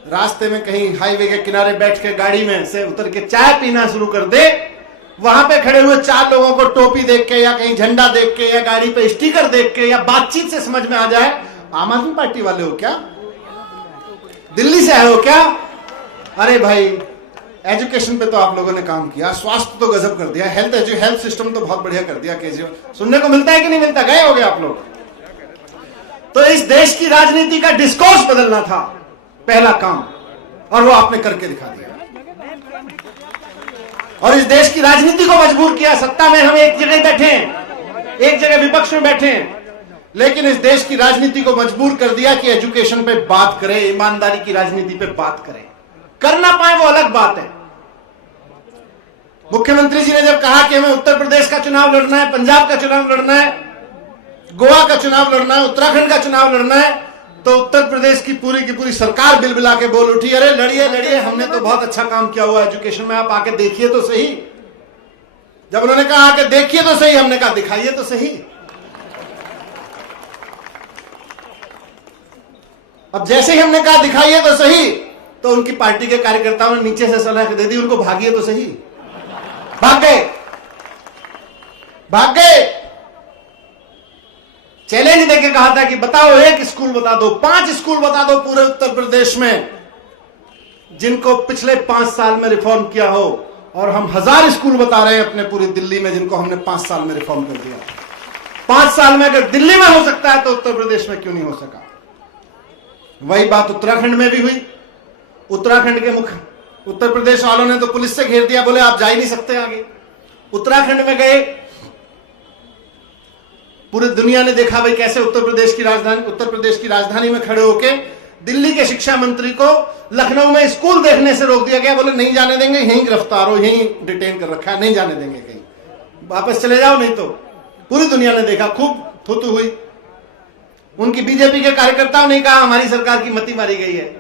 रास्ते में कहीं हाईवे के किनारे बैठ के गाड़ी में से उतर के चाय पीना शुरू कर दे, वहां पे खड़े हुए 4 लोगों को टोपी देख के या कहीं झंडा देख के या गाड़ी पे स्टिकर देख के या बातचीत से समझ में आ जाए आम आदमी पार्टी वाले हो क्या, दिल्ली से आए हो क्या? अरे भाई एजुकेशन पे तो आप लोगों ने काम किया, स्वास्थ्य तो गजब कर दिया, हेल्थ सिस्टम तो बहुत बढ़िया कर दिया केजरीवाल। सुनने को मिलता है कि नहीं मिलता? गए हो गए आप लोग। तो इस देश की राजनीति का डिस्कोर्स बदलना था पहला काम, और वो आपने करके दिखा दिया। और इस देश की राजनीति को मजबूर किया। सत्ता में हम एक जगह बैठे हैं, एक जगह विपक्ष में बैठे हैं, लेकिन इस देश की राजनीति को मजबूर कर दिया कि एजुकेशन पे बात करें, ईमानदारी की राजनीति पे बात करें। कर ना पाए वो अलग बात है। मुख्यमंत्री जी ने जब कहा कि हमें उत्तर प्रदेश का चुनाव लड़ना है, पंजाब का चुनाव लड़ना है, गोवा का चुनाव लड़ना है, उत्तराखंड का चुनाव लड़ना है, तो उत्तर प्रदेश की पूरी सरकार बिलबिला के बोल उठी, अरे लड़िए लड़िए, हमने तो बहुत अच्छा काम किया हुआ एजुकेशन में, आप आके देखिए तो सही। जब उन्होंने कहा आके देखिए तो सही, हमने कहा दिखाइए तो सही। अब जैसे ही हमने कहा दिखाइए तो सही, तो उनकी पार्टी के कार्यकर्ताओं ने नीचे से सलाह दे दी, उनको भागिए तो सही। भाग गए। चैलेंज देके कहा था कि बताओ, एक स्कूल बता दो, 5 स्कूल बता दो पूरे उत्तर प्रदेश में जिनको पिछले 5 साल में रिफॉर्म किया हो, और हम 1000 स्कूल बता रहे हैं अपने पूरी दिल्ली में जिनको हमने 5 साल में रिफॉर्म कर दिया। 5 साल में अगर दिल्ली में हो सकता है तो उत्तर प्रदेश में क्यों नहीं हो सका? वही बात उत्तराखंड में भी हुई। उत्तराखंड के उत्तर प्रदेश वालों ने तो पुलिस से घेर दिया, बोले आप जा ही नहीं सकते आगे। उत्तराखंड में गए, पूरी दुनिया ने देखा भाई कैसे उत्तर प्रदेश की राजधानी में खड़े होके दिल्ली के शिक्षा मंत्री को लखनऊ में स्कूल देखने से रोक दिया गया। बोले नहीं जाने देंगे, यहीं गिरफ्तार हो, यहीं डिटेन कर रखा है, नहीं जाने देंगे, कहीं वापस चले जाओ, नहीं तो। पूरी दुनिया ने देखा, खूब थूथू हुई। उनकी बीजेपी के कार्यकर्ताओं ने कहा हमारी सरकार की मती मारी गई है।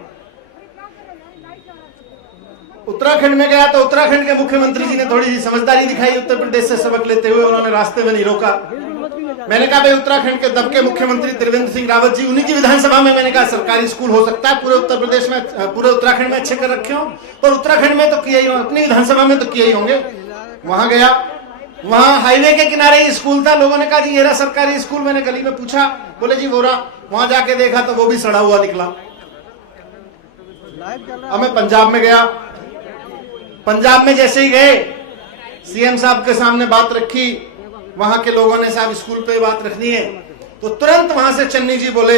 उत्तराखंड में गया तो उत्तराखंड के मुख्यमंत्री जी ने थोड़ी सी समझदारी दिखाई, उत्तर प्रदेश से सबक लेते हुए उन्होंने रास्ते में नहीं रोका। मैंने कहा भाई उत्तराखंड के दबके मुख्यमंत्री त्रिवेंद्र सिंह रावत जी, उन्हीं की विधानसभा में मैंने कहा सरकारी स्कूल हो सकता है, पूरे उत्तर प्रदेश में, पूरे उत्तराखंड में अच्छे कर रखे हो, पर उत्तराखंड में तो किया ही, अपनी विधानसभा में तो किया ही होंगे। वहां गया, वहां हाईवे के किनारे ही स्कूल था, लोगों ने कहा जी ये रहा सरकारी स्कूल। मैंने गली में पूछा, बोले जी वो रहा। वहां जाके देखा तो वो भी सड़ा हुआ निकला। अब मैं पंजाब में गया, पंजाब में जैसे ही गए सीएम साहब के सामने बात रखी, वहां के लोगों ने साहब स्कूल पे बात रखनी है, तो तुरंत वहां से चन्नी जी बोले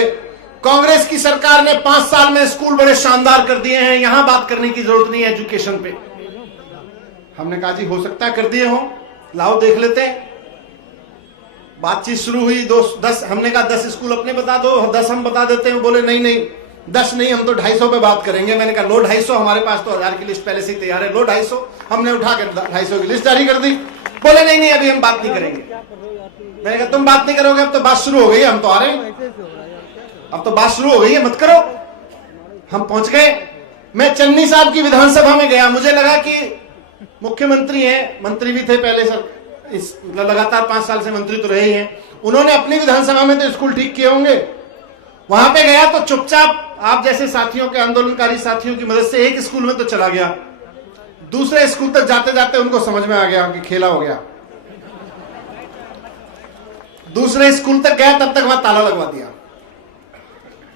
कांग्रेस की सरकार ने 5 साल में स्कूल बड़े शानदार कर दिए हैं, यहां बात करने की जरूरत नहीं है एजुकेशन पे। हमने कहा जी हो सकता है कर दिए हो, लाओ देख लेते हैं। बातचीत शुरू हुई, 10 हमने कहा 10 स्कूल अपने बता दो, 10 हम बता देते हैं। बोले नहीं नहीं 10 नहीं, हम तो 250 पे बात करेंगे। मैंने कहा लो 250, हमारे पास तो 1000 की लिस्ट पहले से ही तैयार है, लो 250। हमने उठा के 250 की लिस्ट जारी कर दी। बोले नहीं नहीं अभी हम बात नहीं करेंगे। मैंने कहा तुम बात नहीं करोगे, अब तो बात शुरू हो गई है, हम तो आ रहे हैं, अब तो बात शुरू हो गई है, मत करो। हम पहुंच गए। मैं चन्नी साहब की विधानसभा में गया, मुझे लगा कि मुख्यमंत्री हैं, मंत्री भी थे पहले सर, इस लगातार 5 साल से मंत्री तो रहे ही हैं, उन्होंने अपनी विधानसभा में तो स्कूल ठीक किए होंगे। वहां पे गया तो चुपचाप आप जैसे साथियों के, आंदोलनकारी साथियों की मदद से एक स्कूल में तो चला गया, दूसरे स्कूल तक जाते जाते उनको समझ में आ गया कि खेला हो गया। दूसरे स्कूल तक गया, तब तक वहां ताला लगवा दिया,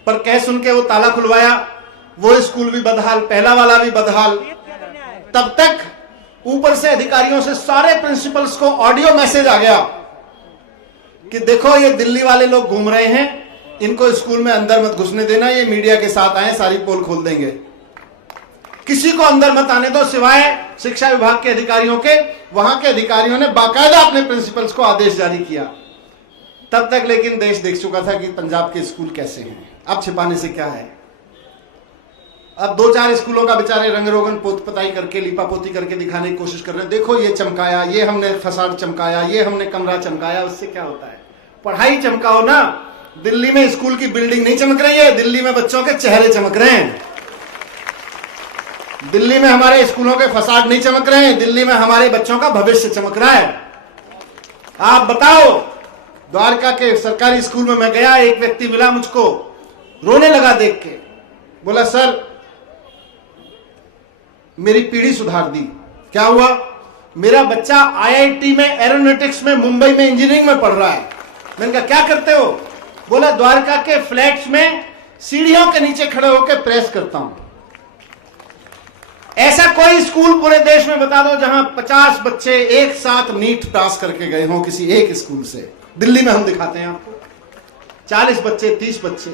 पर कह सुन के वो ताला खुलवाया, वो स्कूल भी बदहाल, पहला वाला भी बदहाल। तब तक ऊपर से अधिकारियों से सारे प्रिंसिपल्स को ऑडियो मैसेज आ गया कि देखो ये दिल्ली वाले लोग घूम रहे हैं, इनको स्कूल में अंदर मत घुसने देना, ये मीडिया के साथ आए, सारी पोल खोल देंगे, किसी को अंदर मत आने दो सिवाय शिक्षा विभाग के अधिकारियों के। वहां के अधिकारियों ने बाकायदा अपने प्रिंसिपल्स को आदेश जारी किया। तब तक लेकिन देश देख चुका था कि पंजाब के स्कूल कैसे हैं। अब छिपाने से क्या है। अब 2-4 स्कूलों का बेचारे रंग रोगन पोत पताई करके, लिपापोती करके दिखाने की कोशिश कर रहे हैं, देखो ये चमकाया, ये हमने फसाड चमकाया, ये हमने कमरा चमकाया। उससे क्या होता है, पढ़ाई चमकाओ ना। दिल्ली में स्कूल की बिल्डिंग नहीं चमक रही है, दिल्ली में बच्चों के चेहरे चमक रहे हैं। दिल्ली में हमारे स्कूलों के फसाड नहीं चमक रहे हैं, दिल्ली में हमारे बच्चों का भविष्य चमक रहा है। आप बताओ, द्वारका के सरकारी स्कूल में मैं गया, एक व्यक्ति मिला मुझको, रोने लगा देख के, बोला सर मेरी पीढ़ी सुधार दी। क्या हुआ? मेरा बच्चा आईआईटी में एरोनॉटिक्स में, मुंबई में इंजीनियरिंग में पढ़ रहा है। मैंने कहा क्या करते हो? बोला द्वारका के फ्लैट्स में सीढ़ियों के नीचे खड़े होकर प्रेस करता हूं। ऐसा कोई स्कूल पूरे देश में बता दो जहां 50 बच्चे एक साथ नीट पास करके गए हों किसी एक स्कूल से। दिल्ली में हम दिखाते हैं आपको 40 बच्चे, 30 बच्चे।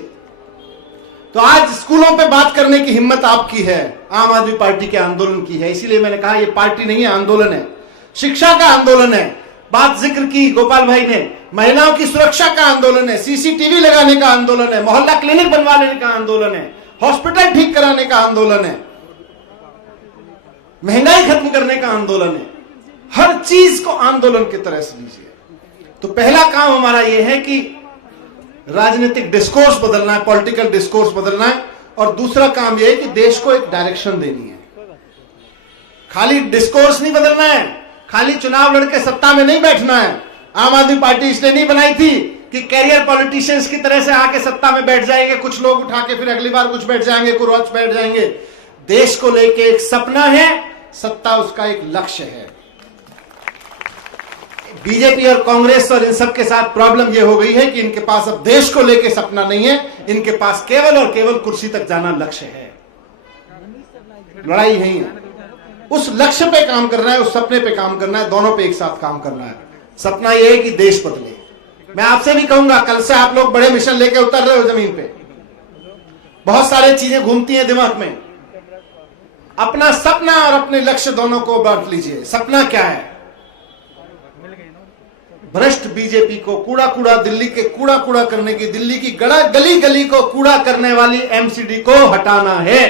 तो आज स्कूलों पे बात करने की हिम्मत आपकी है, आम आदमी पार्टी के आंदोलन की है। इसीलिए मैंने कहा ये पार्टी नहीं है, आंदोलन है, शिक्षा का आंदोलन है। बात जिक्र की गोपाल भाई ने, महिलाओं की सुरक्षा का आंदोलन है, सीसीटीवी लगाने का आंदोलन है, मोहल्ला क्लिनिक बनवा लेने का आंदोलन है, हॉस्पिटल ठीक कराने का आंदोलन है, महंगाई खत्म करने का आंदोलन है। हर चीज को आंदोलन की तरह से लीजिए। तो पहला काम हमारा यह है कि राजनीतिक डिस्कोर्स बदलना है, पॉलिटिकल डिस्कोर्स बदलना है। और दूसरा काम यह है कि देश को एक डायरेक्शन देनी है। खाली डिस्कोर्स नहीं बदलना है, खाली चुनाव लड़के सत्ता में नहीं बैठना है। आम आदमी पार्टी इसलिए नहीं बनाई थी कि कैरियर पॉलिटिशियंस की तरह से आके सत्ता में बैठ जाएंगे, कुछ लोग उठा के फिर अगली बार कुछ बैठ जाएंगे, कुछ बैठ जाएंगे। देश को लेके एक सपना है, सत्ता उसका एक लक्ष्य है। बीजेपी और कांग्रेस और इन सब के साथ प्रॉब्लम यह हो गई है कि इनके पास अब देश को लेके सपना नहीं है, इनके पास केवल और केवल कुर्सी तक जाना लक्ष्य है। लड़ाई यही है, उस लक्ष्य पे काम करना है, उस सपने पे काम करना है, दोनों पे एक साथ काम करना है। सपना यह है कि देश बदले। मैं आपसे भी कहूंगा, कल से आप लोग बड़े मिशन लेके उतर रहे हो जमीन पे, बहुत सारी चीजें घूमती हैं दिमाग में। अपना सपना और अपने लक्ष्य दोनों को बांट लीजिए। सपना क्या है? भ्रष्ट बीजेपी को, कूड़ा कूड़ा दिल्ली के कूड़ा कूड़ा करने की, दिल्ली की गली गली को कूड़ा करने वाली एमसीडी को हटाना है,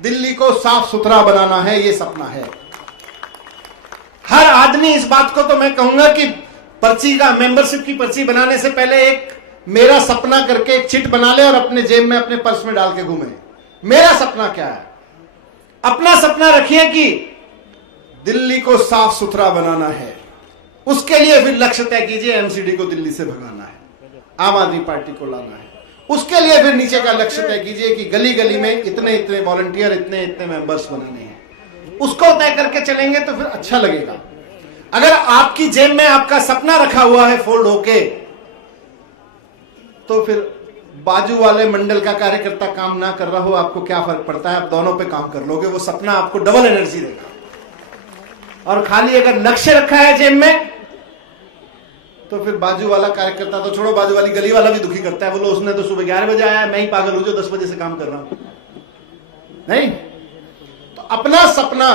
दिल्ली को साफ सुथरा बनाना है, ये सपना है। हर आदमी इस बात को तो मैं कहूंगा कि पर्ची का, मेंबरशिप की पर्ची बनाने से पहले एक मेरा सपना करके एक चिट बना ले और अपने जेब में, अपने पर्स में डाल के घूमे। मेरा सपना क्या है? अपना सपना रखिए कि दिल्ली को साफ सुथरा बनाना है। उसके लिए फिर लक्ष्य तय कीजिए, एमसीडी को दिल्ली से भगाना है, आम आदमी पार्टी को लाना है। उसके लिए फिर नीचे का लक्ष्य तय कीजिए कि गली गली में इतने इतने वॉलंटियर, इतने इतने मेंबर्स बनाने हैं। उसको तय करके चलेंगे तो फिर अच्छा लगेगा। अगर आपकी जेब में आपका सपना रखा हुआ है फोल्ड होके, तो फिर बाजू वाले मंडल का कार्यकर्ता काम ना कर रहा हो, आपको क्या फर्क पड़ता है? आप दोनों पे काम कर लोगे, वो सपना आपको डबल एनर्जी देगा। और खाली अगर लक्ष्य रखा है जेब में, तो फिर बाजू वाला कार्यकर्ता तो छोड़ो, बाजू वाली गली वाला भी दुखी करता है। बोलो उसने तो सुबह 11 बजे आया, मैं ही पागल हूं जो 10 बजे से काम कर रहा हूं। नहीं, तो अपना सपना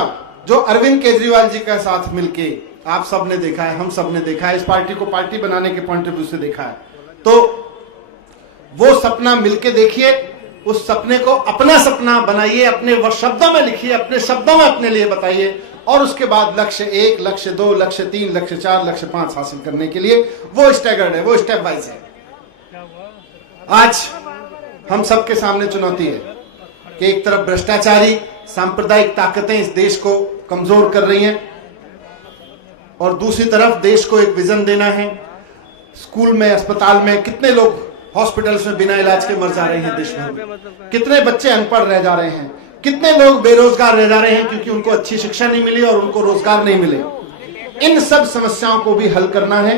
जो अरविंद केजरीवाल जी के साथ मिलके आप सबने देखा है, हम सबने देखा है, इस पार्टी को पार्टी बनाने के पॉइंट ऑफ व्यू से देखा है, तो वो सपना मिलके देखिए, उस सपने को अपना सपना बनाइए, अपने शब्दों में लिखिए, अपने शब्दों में अपने लिए बताइए, और उसके बाद लक्ष्य 1, लक्ष्य 2, लक्ष्य 3, लक्ष्य 4, लक्ष्य 5 हासिल करने के लिए वो स्टैगर्ड है, वो स्टेप वाइज है। आज हम सबके सामने चुनौती है कि एक तरफ भ्रष्टाचारी सांप्रदायिक ताकतें इस देश को कमजोर कर रही हैं, और दूसरी तरफ देश को एक विजन देना है। स्कूल में, अस्पताल में कितने लोग हॉस्पिटल्स में बिना इलाज के मर जा रहे हैं देश भर में, कितने बच्चे अनपढ़ रह जा रहे हैं, कितने लोग बेरोजगार रह जा रहे हैं क्योंकि उनको अच्छी शिक्षा नहीं मिली और उनको रोजगार नहीं मिले। इन सब समस्याओं को भी हल करना है,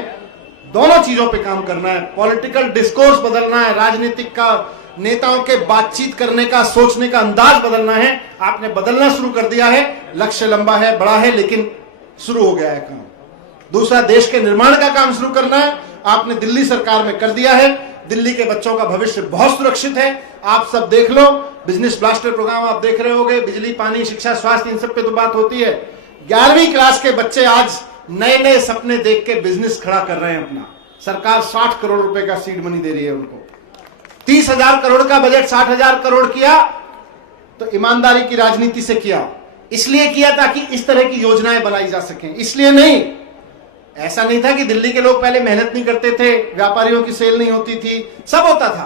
दोनों चीजों पे काम करना है। पॉलिटिकल डिस्कोर्स बदलना है, राजनीतिक का, नेताओं के बातचीत करने का, सोचने का अंदाज बदलना है। आपने बदलना शुरू कर दिया है, लक्ष्य लंबा है, बड़ा है, लेकिन शुरू हो गया है काम। दूसरा, देश के निर्माण का काम शुरू करना है, आपने दिल्ली सरकार में कर दिया है। दिल्ली के बच्चों का भविष्य बहुत सुरक्षित है। आप सब देख लो, बिजनेस ब्लास्टर प्रोग्राम आप देख रहे होंगे, बिजली, पानी, शिक्षा, स्वास्थ्य, इन सब पे तो बात होती है। 11वीं क्लास के बच्चे आज नए नए सपने देख के बिजनेस खड़ा कर रहे हैं अपना। सरकार 60 करोड़ रुपए का सीड मनी दे रही है उनको। 30,000 करोड़ का बजट 60,000 करोड़ किया तो ईमानदारी की राजनीति से किया, इसलिए किया ताकि इस तरह की योजनाएं बनाई जा सकें, इसलिए नहीं। ऐसा नहीं था कि दिल्ली के लोग पहले मेहनत नहीं करते थे, व्यापारियों की सेल नहीं होती थी, सब होता था,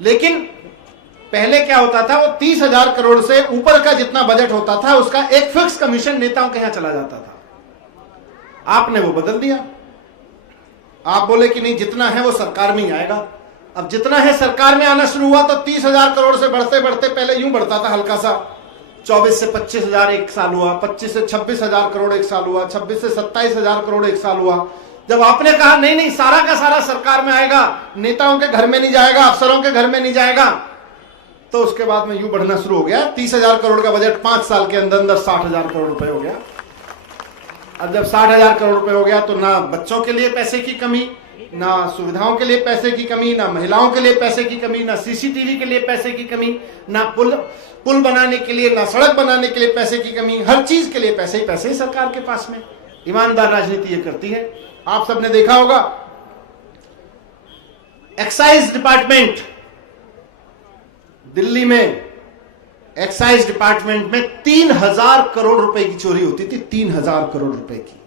लेकिन पहले क्या होता था, वो 30,000 करोड़ से ऊपर का जितना बजट होता था उसका एक फिक्स कमीशन नेताओं के यहां चला जाता था। आपने वो बदल दिया। आप बोले कि नहीं, जितना है वो सरकार में ही आएगा। अब जितना है सरकार में आना शुरू हुआ तो 30,000 करोड़ से बढ़ते बढ़ते पहले यूं बढ़ता था हल्का सा, 24 से 25,000 एक साल हुआ, 25 से 26,000 करोड़ एक साल हुआ, 26 से 27,000 करोड़ एक साल हुआ। जब आपने कहा नहीं नहीं सारा का सारा सरकार में आएगा, नेताओं के घर में नहीं जाएगा, अफसरों के घर में नहीं जाएगा, तो उसके बाद में यूं बढ़ना शुरू हो गया। 30,000 करोड़ का बजट 5 साल के अंदर अंदर 60,000 करोड़ रुपए हो गया। अब जब 60,000 करोड़ रुपए हो गया तो ना बच्चों के लिए पैसे की कमी, ना सुविधाओं के लिए पैसे की कमी, ना महिलाओं के लिए पैसे की कमी, ना सीसीटीवी के लिए पैसे की कमी, ना पुल बनाने के लिए, ना सड़क बनाने के लिए पैसे की कमी, हर चीज के लिए पैसे ही पैसे सरकार के पास में। ईमानदार राजनीति ये करती है। आप सबने देखा होगा, एक्साइज डिपार्टमेंट दिल्ली में, एक्साइज डिपार्टमेंट में 3,000 करोड़ रुपए की चोरी होती थी, 3,000 करोड़ रुपए की।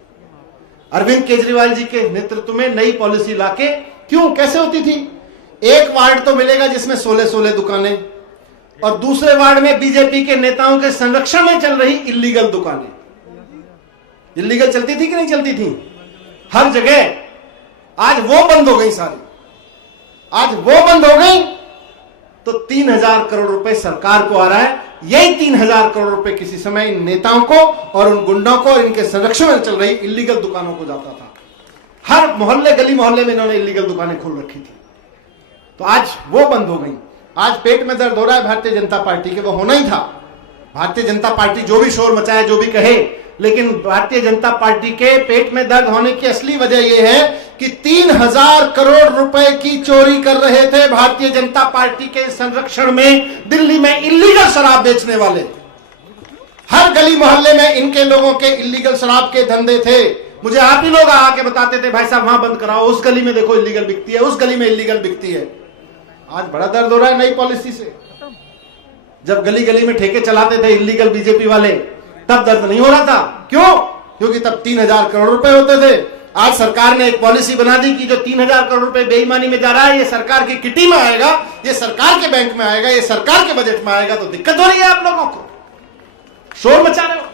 अरविंद केजरीवाल जी के नेतृत्व में नई पॉलिसी लाके, क्यों, कैसे होती थी? एक वार्ड तो मिलेगा जिसमें 16 दुकानें, और दूसरे वार्ड में बीजेपी के नेताओं के संरक्षण में चल रही इलीगल दुकानें। इलीगल चलती थी कि नहीं चलती थी? हर जगह। आज वो बंद हो गई सारी, आज वो बंद हो गई, तो 3,000 करोड़ रुपए सरकार को आ रहा है। यही 3,000 करोड़ रुपए किसी समय इन नेताओं को और उन गुंडों को और इनके संरक्षण में चल रही इलीगल दुकानों को जाता था। हर मोहल्ले, गली मोहल्ले में इन्होंने इलीगल दुकानें खोल रखी थी, तो आज वो बंद हो गई। आज पेट में दर्द हो रहा है भारतीय जनता पार्टी के, वो होना ही था। भारतीय जनता पार्टी जो भी शोर मचाए, जो भी कहे, लेकिन भारतीय जनता पार्टी के पेट में दर्द होने की असली वजह यह है कि 3,000 करोड़ रुपए की चोरी कर रहे थे भारतीय जनता पार्टी के संरक्षण में दिल्ली में इलीगल शराब बेचने वाले। हर गली मोहल्ले में इनके लोगों के इलीगल शराब के धंधे थे। मुझे आप ही लोग आके बताते थे भाई साहब वहां बंद कराओ, उस गली में देखो इलीगल बिकती है, उस गली में इलीगल बिकती है। आज बड़ा दर्द हो रहा है नई पॉलिसी से। जब गली गली में ठेके चलाते थे इलीगल बीजेपी वाले, तब दर्द नहीं हो रहा था। क्यों? क्योंकि तब 3000 करोड़ रुपए होते थे। आज सरकार ने एक पॉलिसी बना दी कि जो 3000 करोड़ रुपए बेईमानी में जा रहा है, ये सरकार की किटी में आएगा, ये सरकार के बैंक में आएगा, ये सरकार के बजट में आएगा। तो दिक्कत हो रही है आप लोगों को, शोर मचा रहे हो।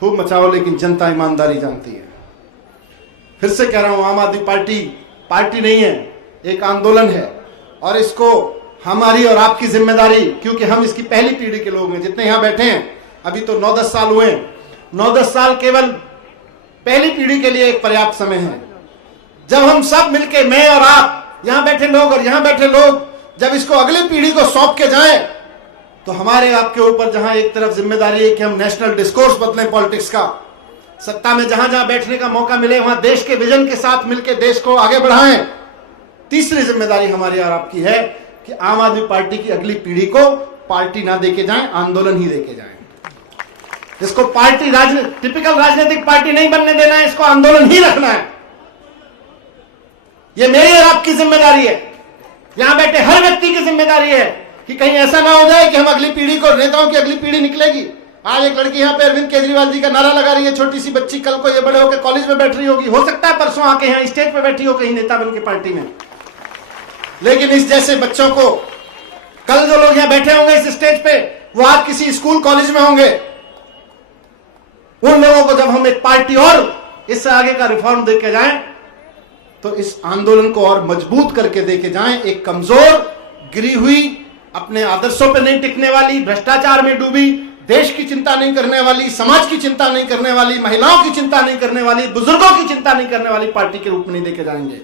खूब मचाओ, लेकिन जनता ईमानदारी जानती है। फिर से कह रहा हूं, आम आदमी पार्टी नहीं है, एक आंदोलन है। और इसको हमारी और आपकी जिम्मेदारी, क्योंकि हम इसकी पहली पीढ़ी के लोग हैं। जितने यहां बैठे हैं, अभी तो 9-10 साल हुए, 9-10 साल केवल पहली पीढ़ी के लिए एक पर्याप्त समय है। जब हम सब मिलके, मैं और आप, यहां बैठे लोग और यहां बैठे लोग, जब इसको अगली पीढ़ी को सौंप के जाएं, तो हमारे आपके ऊपर जहां एक तरफ जिम्मेदारी है कि हम नेशनल डिस्कोर्स बदलें पॉलिटिक्स का, सत्ता में जहां जहां बैठने का मौका मिले वहां देश के विजन के साथ मिलकर देश को आगे बढ़ाएं। तीसरी जिम्मेदारी हमारी और आपकी है कि आम आदमी पार्टी की अगली पीढ़ी को पार्टी ना देके जाएं, आंदोलन ही देके जाएं। इसको पार्टी टिपिकल राजनीतिक पार्टी नहीं बनने देना है, इसको आंदोलन ही रखना है। यह मेरी और आपकी जिम्मेदारी है, यहां बैठे हर व्यक्ति की जिम्मेदारी है कि कहीं ऐसा ना हो जाए कि हम अगली पीढ़ी को, नेताओं की अगली पीढ़ी निकलेगी। आज एक लड़की यहां पे अरविंद केजरीवाल जी का नारा लगा रही है, छोटी सी बच्ची, कल को ये बड़े होकर कॉलेज में बैठ रही होगी, हो सकता है परसों आके यहां स्टेज पे बैठी हो कहीं नेता बन के पार्टी में। लेकिन इस जैसे बच्चों को, कल जो लोग यहां बैठे होंगे इस स्टेज पे, वो आज किसी स्कूल कॉलेज में होंगे। उन लोगों को जब हम एक पार्टी और इससे आगे का रिफॉर्म देके जाएं, तो इस आंदोलन को और मजबूत करके देके जाएं। एक कमजोर, गिरी हुई, अपने आदर्शों पर नहीं टिकने वाली, भ्रष्टाचार में डूबी, देश की चिंता नहीं करने वाली, समाज की चिंता नहीं करने वाली, महिलाओं की चिंता नहीं करने वाली, बुजुर्गों की चिंता नहीं करने वाली पार्टी के रूप में नहीं देके जाएंगे।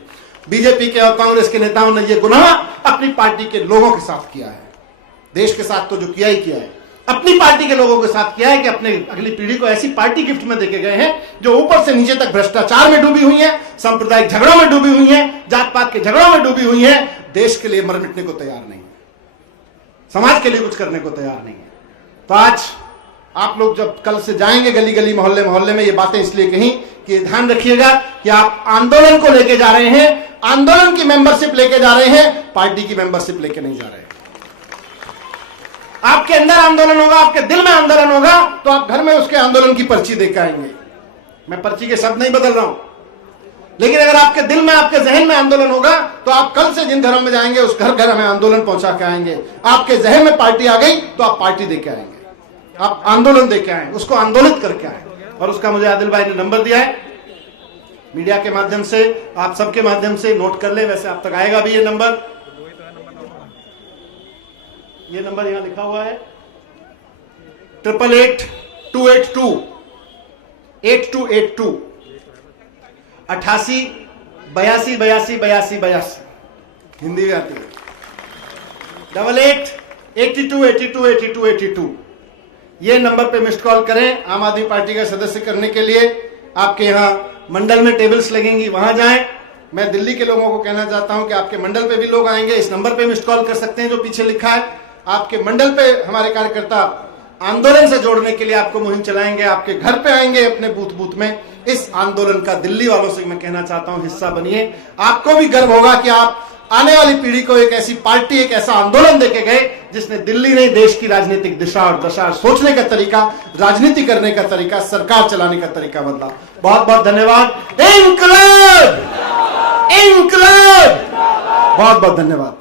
बीजेपी के और कांग्रेस के नेताओं ने यह गुनाह अपनी पार्टी के लोगों के साथ किया है। देश के साथ तो जो किया ही किया है, अपनी पार्टी के लोगों के साथ किया है कि अपने अगली पीढ़ी को ऐसी पार्टी गिफ्ट में देके गए हैं जो ऊपर से नीचे तक भ्रष्टाचार में डूबी हुई है, सांप्रदायिक झगड़ों में डूबी हुई है, जात पात के झगड़ों में डूबी हुई है, देश के लिए मर मिटने को तैयार नहीं है, समाज के लिए कुछ करने को तैयार नहीं है। तो आज आप लोग जब कल से जाएंगे गली गली, मोहल्ले मोहल्ले में, ये बातें इसलिए कहीं कि ध्यान रखिएगा कि आप आंदोलन को लेके जा रहे हैं, आंदोलन की मेंबरशिप लेके जा रहे हैं, पार्टी की मेंबरशिप लेके नहीं जा रहे हैं। आपके अंदर आंदोलन होगा, आपके दिल में आंदोलन होगा, तो आप घर में उसके आंदोलन की पर्ची देकर आएंगे। मैं पर्ची के शब्द नहीं बदल रहा हूं, लेकिन अगर आपके दिल में, आपके जहन में आंदोलन होगा, तो आप कल से जिन घरों में जाएंगे उस घर घर में आंदोलन पहुंचा के आएंगे। आपके जहन में पार्टी आ गई तो आप पार्टी देके आएंगे, आप आंदोलन देके आए, उसको आंदोलित करके आए। और उसका मुझे आदिल भाई ने नंबर दिया है, मीडिया के माध्यम से, आप सबके माध्यम से नोट कर ले, वैसे आप तक आएगा भी ये नंबर। ये नंबर यहां लिखा हुआ है 888-282 8282 88 82 82 82 82, हिंदी में आती है 88-82 ये नंबर पे मिस्ड कॉल करें। आम आदमी पार्टी का सदस्य करने के लिए आपके यहां मंडल में टेबल्स लगेंगी, वहां जाएं। मैं दिल्ली के लोगों को कहना चाहता हूं कि आपके मंडल पे भी लोग आएंगे, इस नंबर पे मिस्ड कॉल कर सकते हैं जो पीछे लिखा है। आपके मंडल पे हमारे कार्यकर्ता आंदोलन से जोड़ने के लिए आपको मुहिम चलाएंगे, आपके घर पे आएंगे, अपने बूथ बूथ में। इस आंदोलन का दिल्ली वालों से मैं कहना चाहता हूं, हिस्सा बनिए। आपको भी गर्व होगा कि आप आने वाली पीढ़ी को एक ऐसी पार्टी, एक ऐसा आंदोलन देके गए जिसने दिल्ली नहीं, देश की राजनीतिक दिशा और दशा, सोचने का तरीका, राजनीति करने का तरीका, सरकार चलाने का तरीका बदला। बहुत बहुत धन्यवाद। इंकलाब, इंकलाब, बहुत बहुत धन्यवाद।